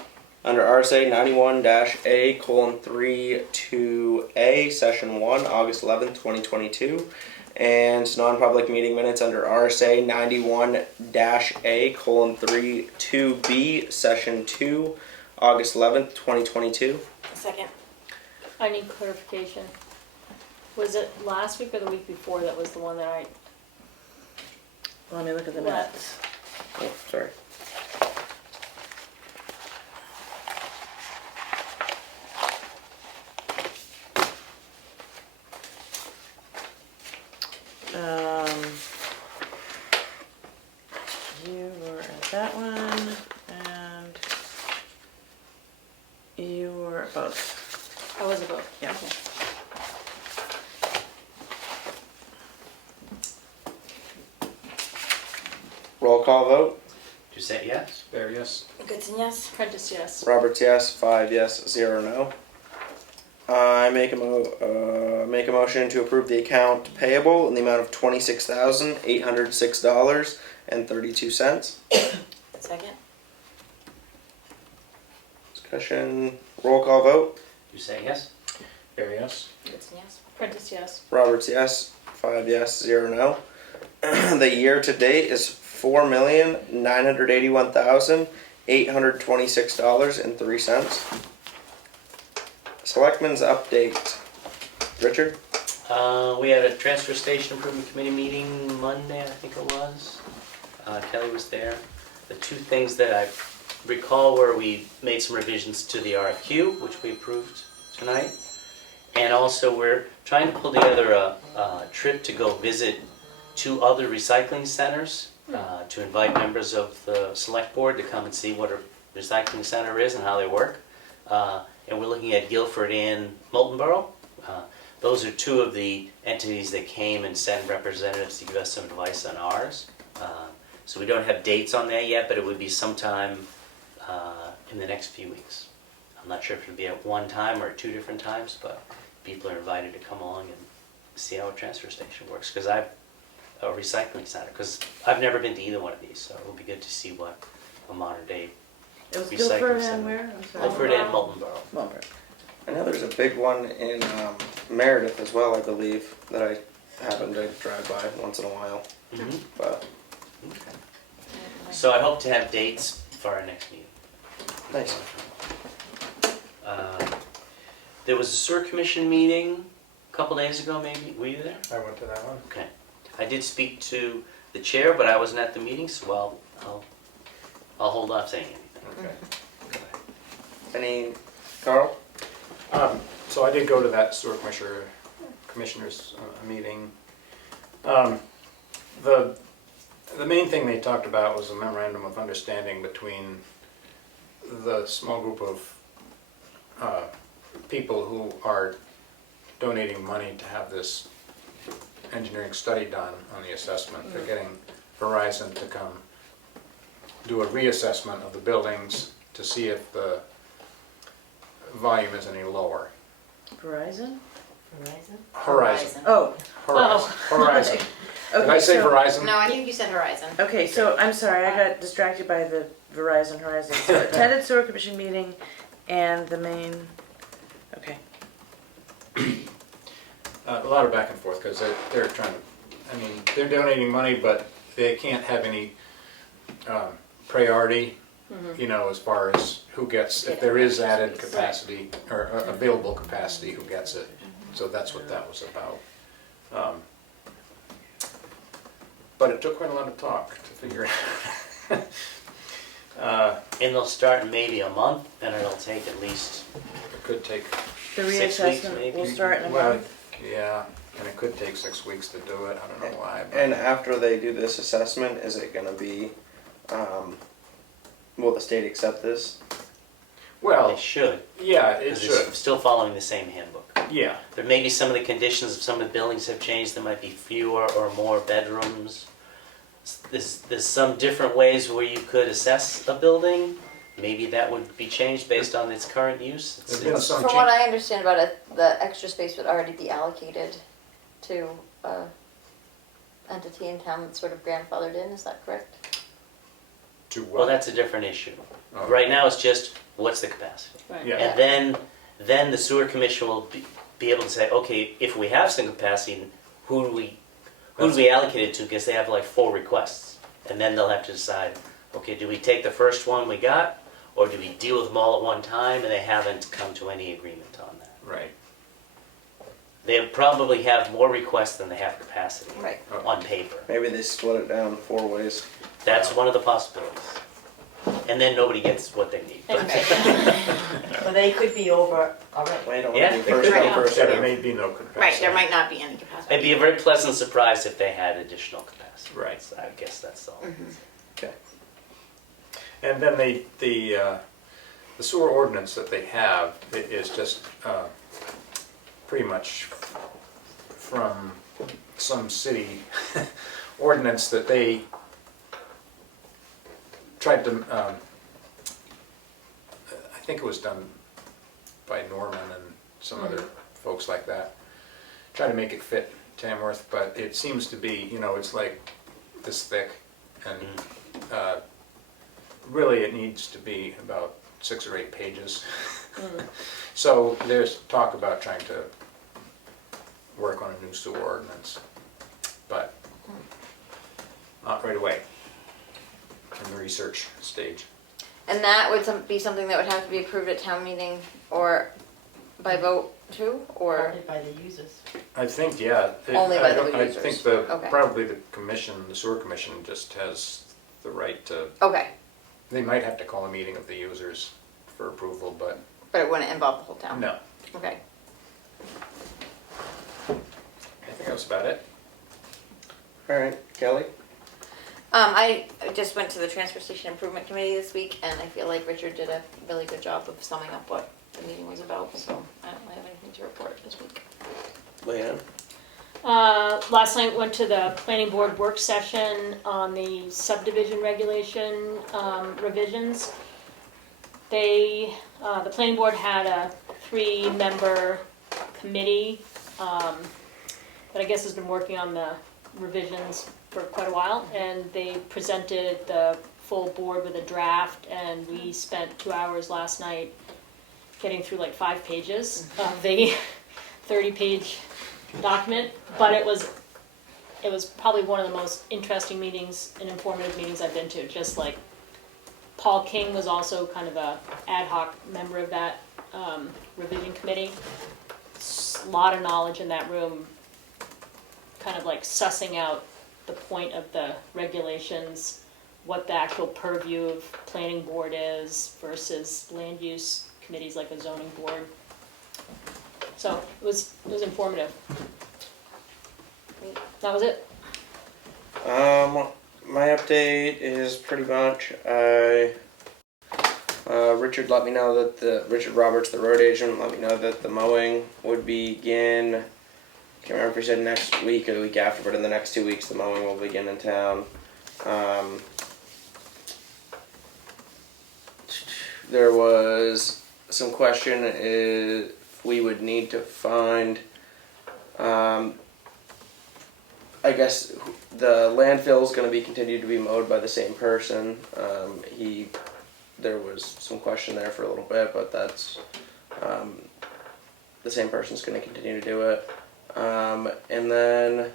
under RSA 91-A:32A, Session 1, August 11th, 2022, and non-public meeting minutes under RSA 91-A:32B, Session 2, August 11th, 2022. Second? I need clarification. Was it last week or the week before that was the one that I, Let me look at the What? minutes. Oh, sorry. You were at that one, and you were at both. I was about? Yeah. Okay. Roll call vote. Did you say yes? Bear, yes? Goodson, yes. Prentice, yes. Roberts, yes. 5 yes, 0 no. I make a motion to approve the account payable in the amount of $26,806.32. Second? Discussion. Roll call vote. Did you say yes? Bear, yes? Goodson, yes. Prentice, yes. Roberts, yes. 5 yes, 0 no. The year to date is $4,981,826.03. Selectmen's update. Richard? We had a transfer station improvement committee meeting Monday, I think it was. Kelly was there. The 2 things that I recall were we made some revisions to the RFQ, which we approved tonight. And also we're trying to pull together a trip to go visit 2 other recycling centers to invite members of the select board to come and see what a recycling center is and how they work. And we're looking at Guilford and Moultonborough. Those are two of the entities that came and sent representatives to give us some advice on ours. So we don't have dates on that yet, but it would be sometime in the next few weeks. I'm not sure if it'll be at one time or 2 different times, but people are invited to come along and see how a transfer station works. Because a recycling center, because I've never been to either one of these, so it'll be good to see what a modern day It was recycling Guilford center. and where? I'm sorry. Guilford and Moultonborough. Well, I know there's a big one in Meredith as well, I believe, that I happen to drive by once in a while. Mhm. But Okay. So I hope to have dates for our next meeting. nice. There was a sewer commission meeting a couple days ago, maybe. Were you there? I went to that one. Okay. I did speak to the chair, but I wasn't at the meeting, so I'll hold off saying anything. Okay. Any, Carl? So I did go to that sewer commissioners meeting. The main thing they talked about was a memorandum of understanding between the small group of people who are donating money to have this engineering study done on the assessment. They're getting Verizon to come do a reassessment of the buildings to see if the volume is any lower. Verizon? Horizon. Oh, Horizon. Did I okay, say so, Verizon? No, I think you said Horizon. okay, so I'm sorry, I got distracted by the Verizon Horizon. So attended sewer commission meeting and the main, okay. A lot of back and forth, because they're trying to, I mean, they're donating money, but they can't have any priority, you know, as far as who gets, if there is added capacity, or available capacity, who gets it. So that's what that was about. But it took quite a lot of talk to figure it out. And they'll start in maybe a month, and it'll take at least, It could take, The 6 weeks, reassessment maybe. will start in a well, month. yeah, and it could take 6 weeks to do it, I don't know why. but- And after they do this assessment, is it gonna be, will the state accept this? they Well, should. yeah, it Because should, it's still following the same handbook. yeah. There may be some of the conditions of some of the buildings have changed. There might be fewer or more bedrooms. There's some different ways where you could assess a building. Maybe that would be changed based on its current use. There's been some From change. what I understand about it, the extra space would already be allocated to entity in town that's sort of grandfathered in, is that correct? To Well, what? that's a different issue. Oh. Right now, it's just what's the capacity, Yeah, and then the sewer commission will be able to say, okay, if we have some capacity, who do we allocate it to? Because they have like 4 requests, and then they'll have to decide, okay, do we take the first one we got, or do we deal with them all at one time? And they haven't come to any agreement on that. right. They probably have more requests than they have capacity Right. on paper. Maybe they split it down 4 ways. That's one of the possibilities. And then nobody gets what they need. But they could be over already. Well, you don't Yeah, wanna be they first could come, be. first There served. may be no capacity. Right, there might not be any capacity. It'd be a very pleasant surprise if they had additional capacity. Right. So I guess that's all. Okay. And then the sewer ordinance that they have is just pretty much from some city ordinance that they tried to, I think it was done by Norman and some other folks like that, try to make it fit Tamworth, but it seems to be, you know, it's like this thick, and really it needs to be about 6 or 8 pages. So there's talk about trying to work on a new sewer ordinance, but not right away, in the research stage. And that would be something that would have to be approved at town meeting or by vote too, or? Funded by the users. I think, yeah. Only by the I users. think Okay. probably the commission, the sewer commission just has the right to, Okay, they might have to call a meeting of the users for approval, but but it wouldn't involve the whole town? no. Okay. I think that's about it. Alright, Kelly? I just went to the Transfer Station Improvement Committee this week, and I feel like Richard did a really good job of summing up what the meeting was about, so I don't really have anything to report this week. Leanne? Last night went to the planning board work session on the subdivision regulation revisions. The planning board had a 3-member committee that I guess has been working on the revisions for quite a while, and they presented the full board with a draft, and we spent 2 hours last night getting through like 5 pages of the 30-page document, but it was probably one of the most interesting meetings and informative meetings I've been to. Just like Paul King was also kind of a ad hoc member of that revision committee. A lot of knowledge in that room, kind of like sussing out the point of the regulations, what the actual purview of planning board is versus land use committees like a zoning board. So it was informative. That was it. My update is pretty much Richard let me know that Richard Roberts, the road agent, let me know that the mowing would begin. Can't remember if he said next week or the week after, but in the next 2 weeks the mowing will begin in town. There was some question if we would need to find, I guess the landfill is going to be continued to be mowed by the same person. There was some question there for a little bit, but that's the same person's going to continue to do it. And then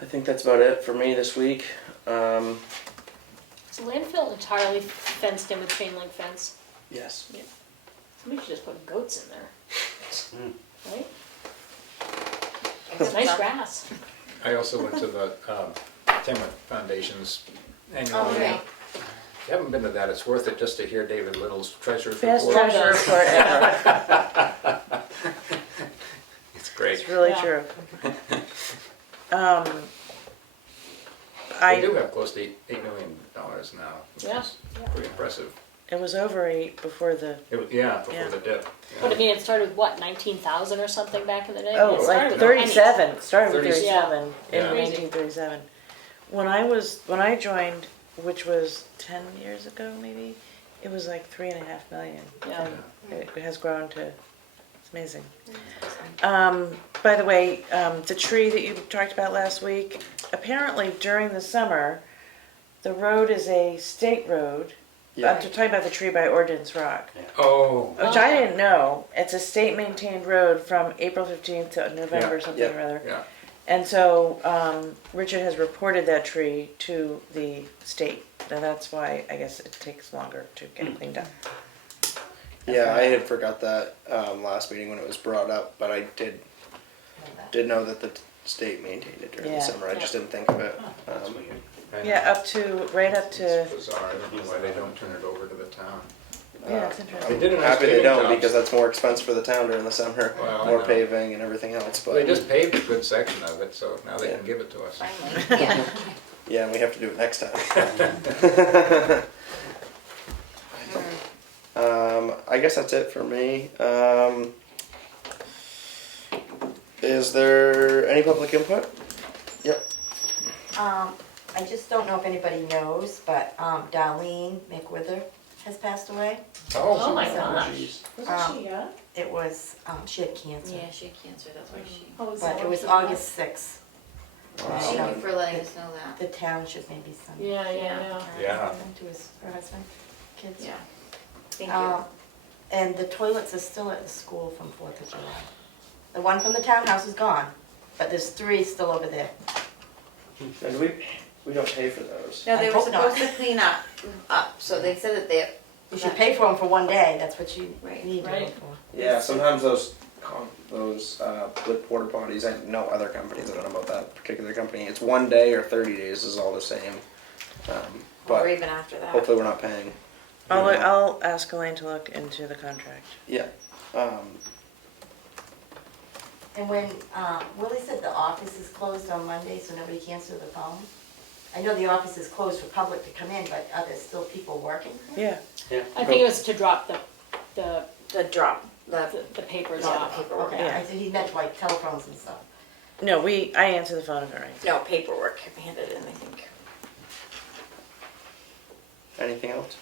I think that's about it for me this week. Is the landfill entirely fenced in with chain link fence? Yes. Somebody should just put goats in there, right? It's It's nice grass. I also went to the Tamworth Foundation's annual Oh, meeting. okay. If you haven't been to that, it's worth it just to hear David Little's treasurer's Best report. treasure report ever. It's great. It's really Yeah. true. They do have close to $8 million now, which Yeah. is pretty impressive. It was over 8 before the, Before Yeah. the dip. But I mean, it started with what, 19,000 or something back in the day? oh, It started like with 37. It started with 30. 37 in Yeah. 1937. When I joined, which was 10 years ago maybe, it was like 3.5 million. Yeah. And it has grown to, it's amazing. By the way, the tree that you talked about last week, apparently during the summer, the road is a state road. Yeah. I'm talking about the tree by Ordinance Rock, Oh, which I didn't know. It's a state maintained road from April 15th to November Yeah. something or other. yeah. And so Richard has reported that tree to the state. And that's why I guess it takes longer to get cleaned up. Yeah, I had forgot that last meeting when it was brought up, but I did know that the state maintained it during Yeah. the summer. I just didn't think of it. Yeah, right up to, It's bizarre, I don't know why they don't turn it over to the town. yeah, it's interesting. They did a I'm nice happy they paving don't job. because that's more expense for the town during the summer. Well, I More know. paving and everything else. But They just paved a good section of it, so now they Yeah. can give it to us. Finally, yeah. yeah, and we have to do it next time. I guess that's it for me. Is there any public input? Yep. I just don't know if anybody knows, but Darlene McWither has passed away. Oh my So, gosh. Wasn't she young? It was, she had cancer, Yeah, she had cancer, that's why she. Oh, is but that it what was she August 6th. Thank you for letting us know that. The town should maybe send Yeah, yeah. Yeah. to her husband, kids. Yeah. Thank you. And the toilets are still at the school from 4th of July. The one from the townhouse is gone, but there's 3 still over there. And we don't pay for those. No, they I were hope not. supposed to clean up, so they said that they, You should pay for them for one day, that's what you Right. need to Right. pay for. Yeah, sometimes those with porta potties, I know other companies. I don't know about that particular company. It's 1 day or 30 days is all the same. or But even after that. hopefully we're not paying. I'll ask Elaine to look into the contract. Yeah. And when Willie said the office is closed on Monday, so nobody can answer the phone, I know the office is closed for public to come in, but are there still people working? Yeah. I think it was to drop the papers Not off. the paperwork. Okay, Yeah. I said he meant like telephones and stuff. No, I answer the phone if it rings. No, paperwork handed in, I think. Anything else?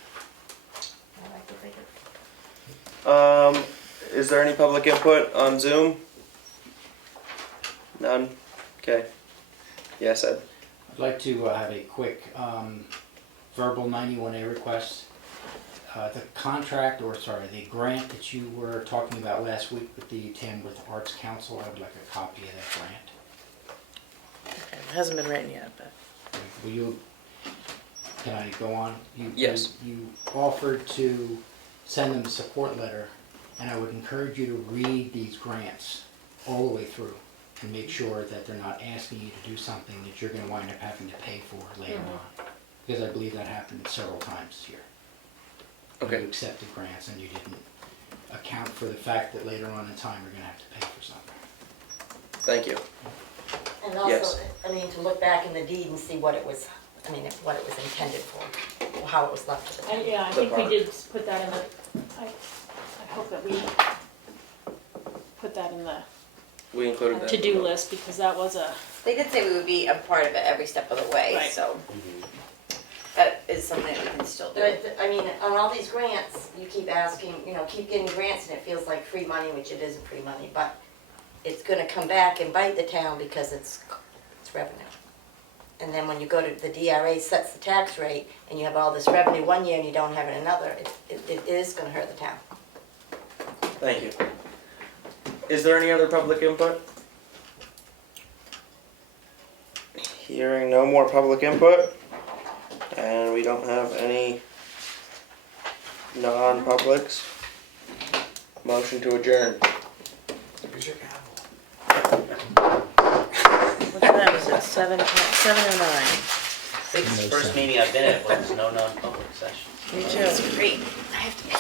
I like to think it. Is there any public input on Zoom? None? Okay. Yes, Ed. I'd like to have a quick verbal 91A request. The contract, or sorry, the grant that you were talking about last week with the Tamworth Arts Council, I would like a copy of that grant. Okay, it hasn't been written yet, but. Will you, can I go on? Yes. You offered to send them a support letter, and I would encourage you to read these grants all the way through and make sure that they're not asking you to do something that you're gonna wind up having to pay for later on. Because I believe that happened several times here. Okay. You accepted grants and you didn't account for the fact that later on in time you're gonna have to pay for something. Thank you. And also, Yes. I mean, to look back in the deed and see what it was, I mean, what it was intended for, or how it was left to the town. Yeah, I think we did put that in the, I hope that we put that in the We included that. to-do list, because that was a, They did say we would be a part of it every step of the way, Right. so that is something that we can still do. But, I mean, on all these grants, you keep asking, keep getting grants and it feels like free money, which it isn't free money, but it's gonna come back and bite the town because it's revenue. And then when you go to, the DRA sets the tax rate and you have all this revenue one year and you don't have it another, it is gonna hurt the town. Thank you. Is there any other public input? Hearing no more public input, and we don't have any non-publics. Motion to adjourn. What time is it? 7 or 9? I think it's the first meeting I've been at where there's no non-public session. Me too. It's great. I have to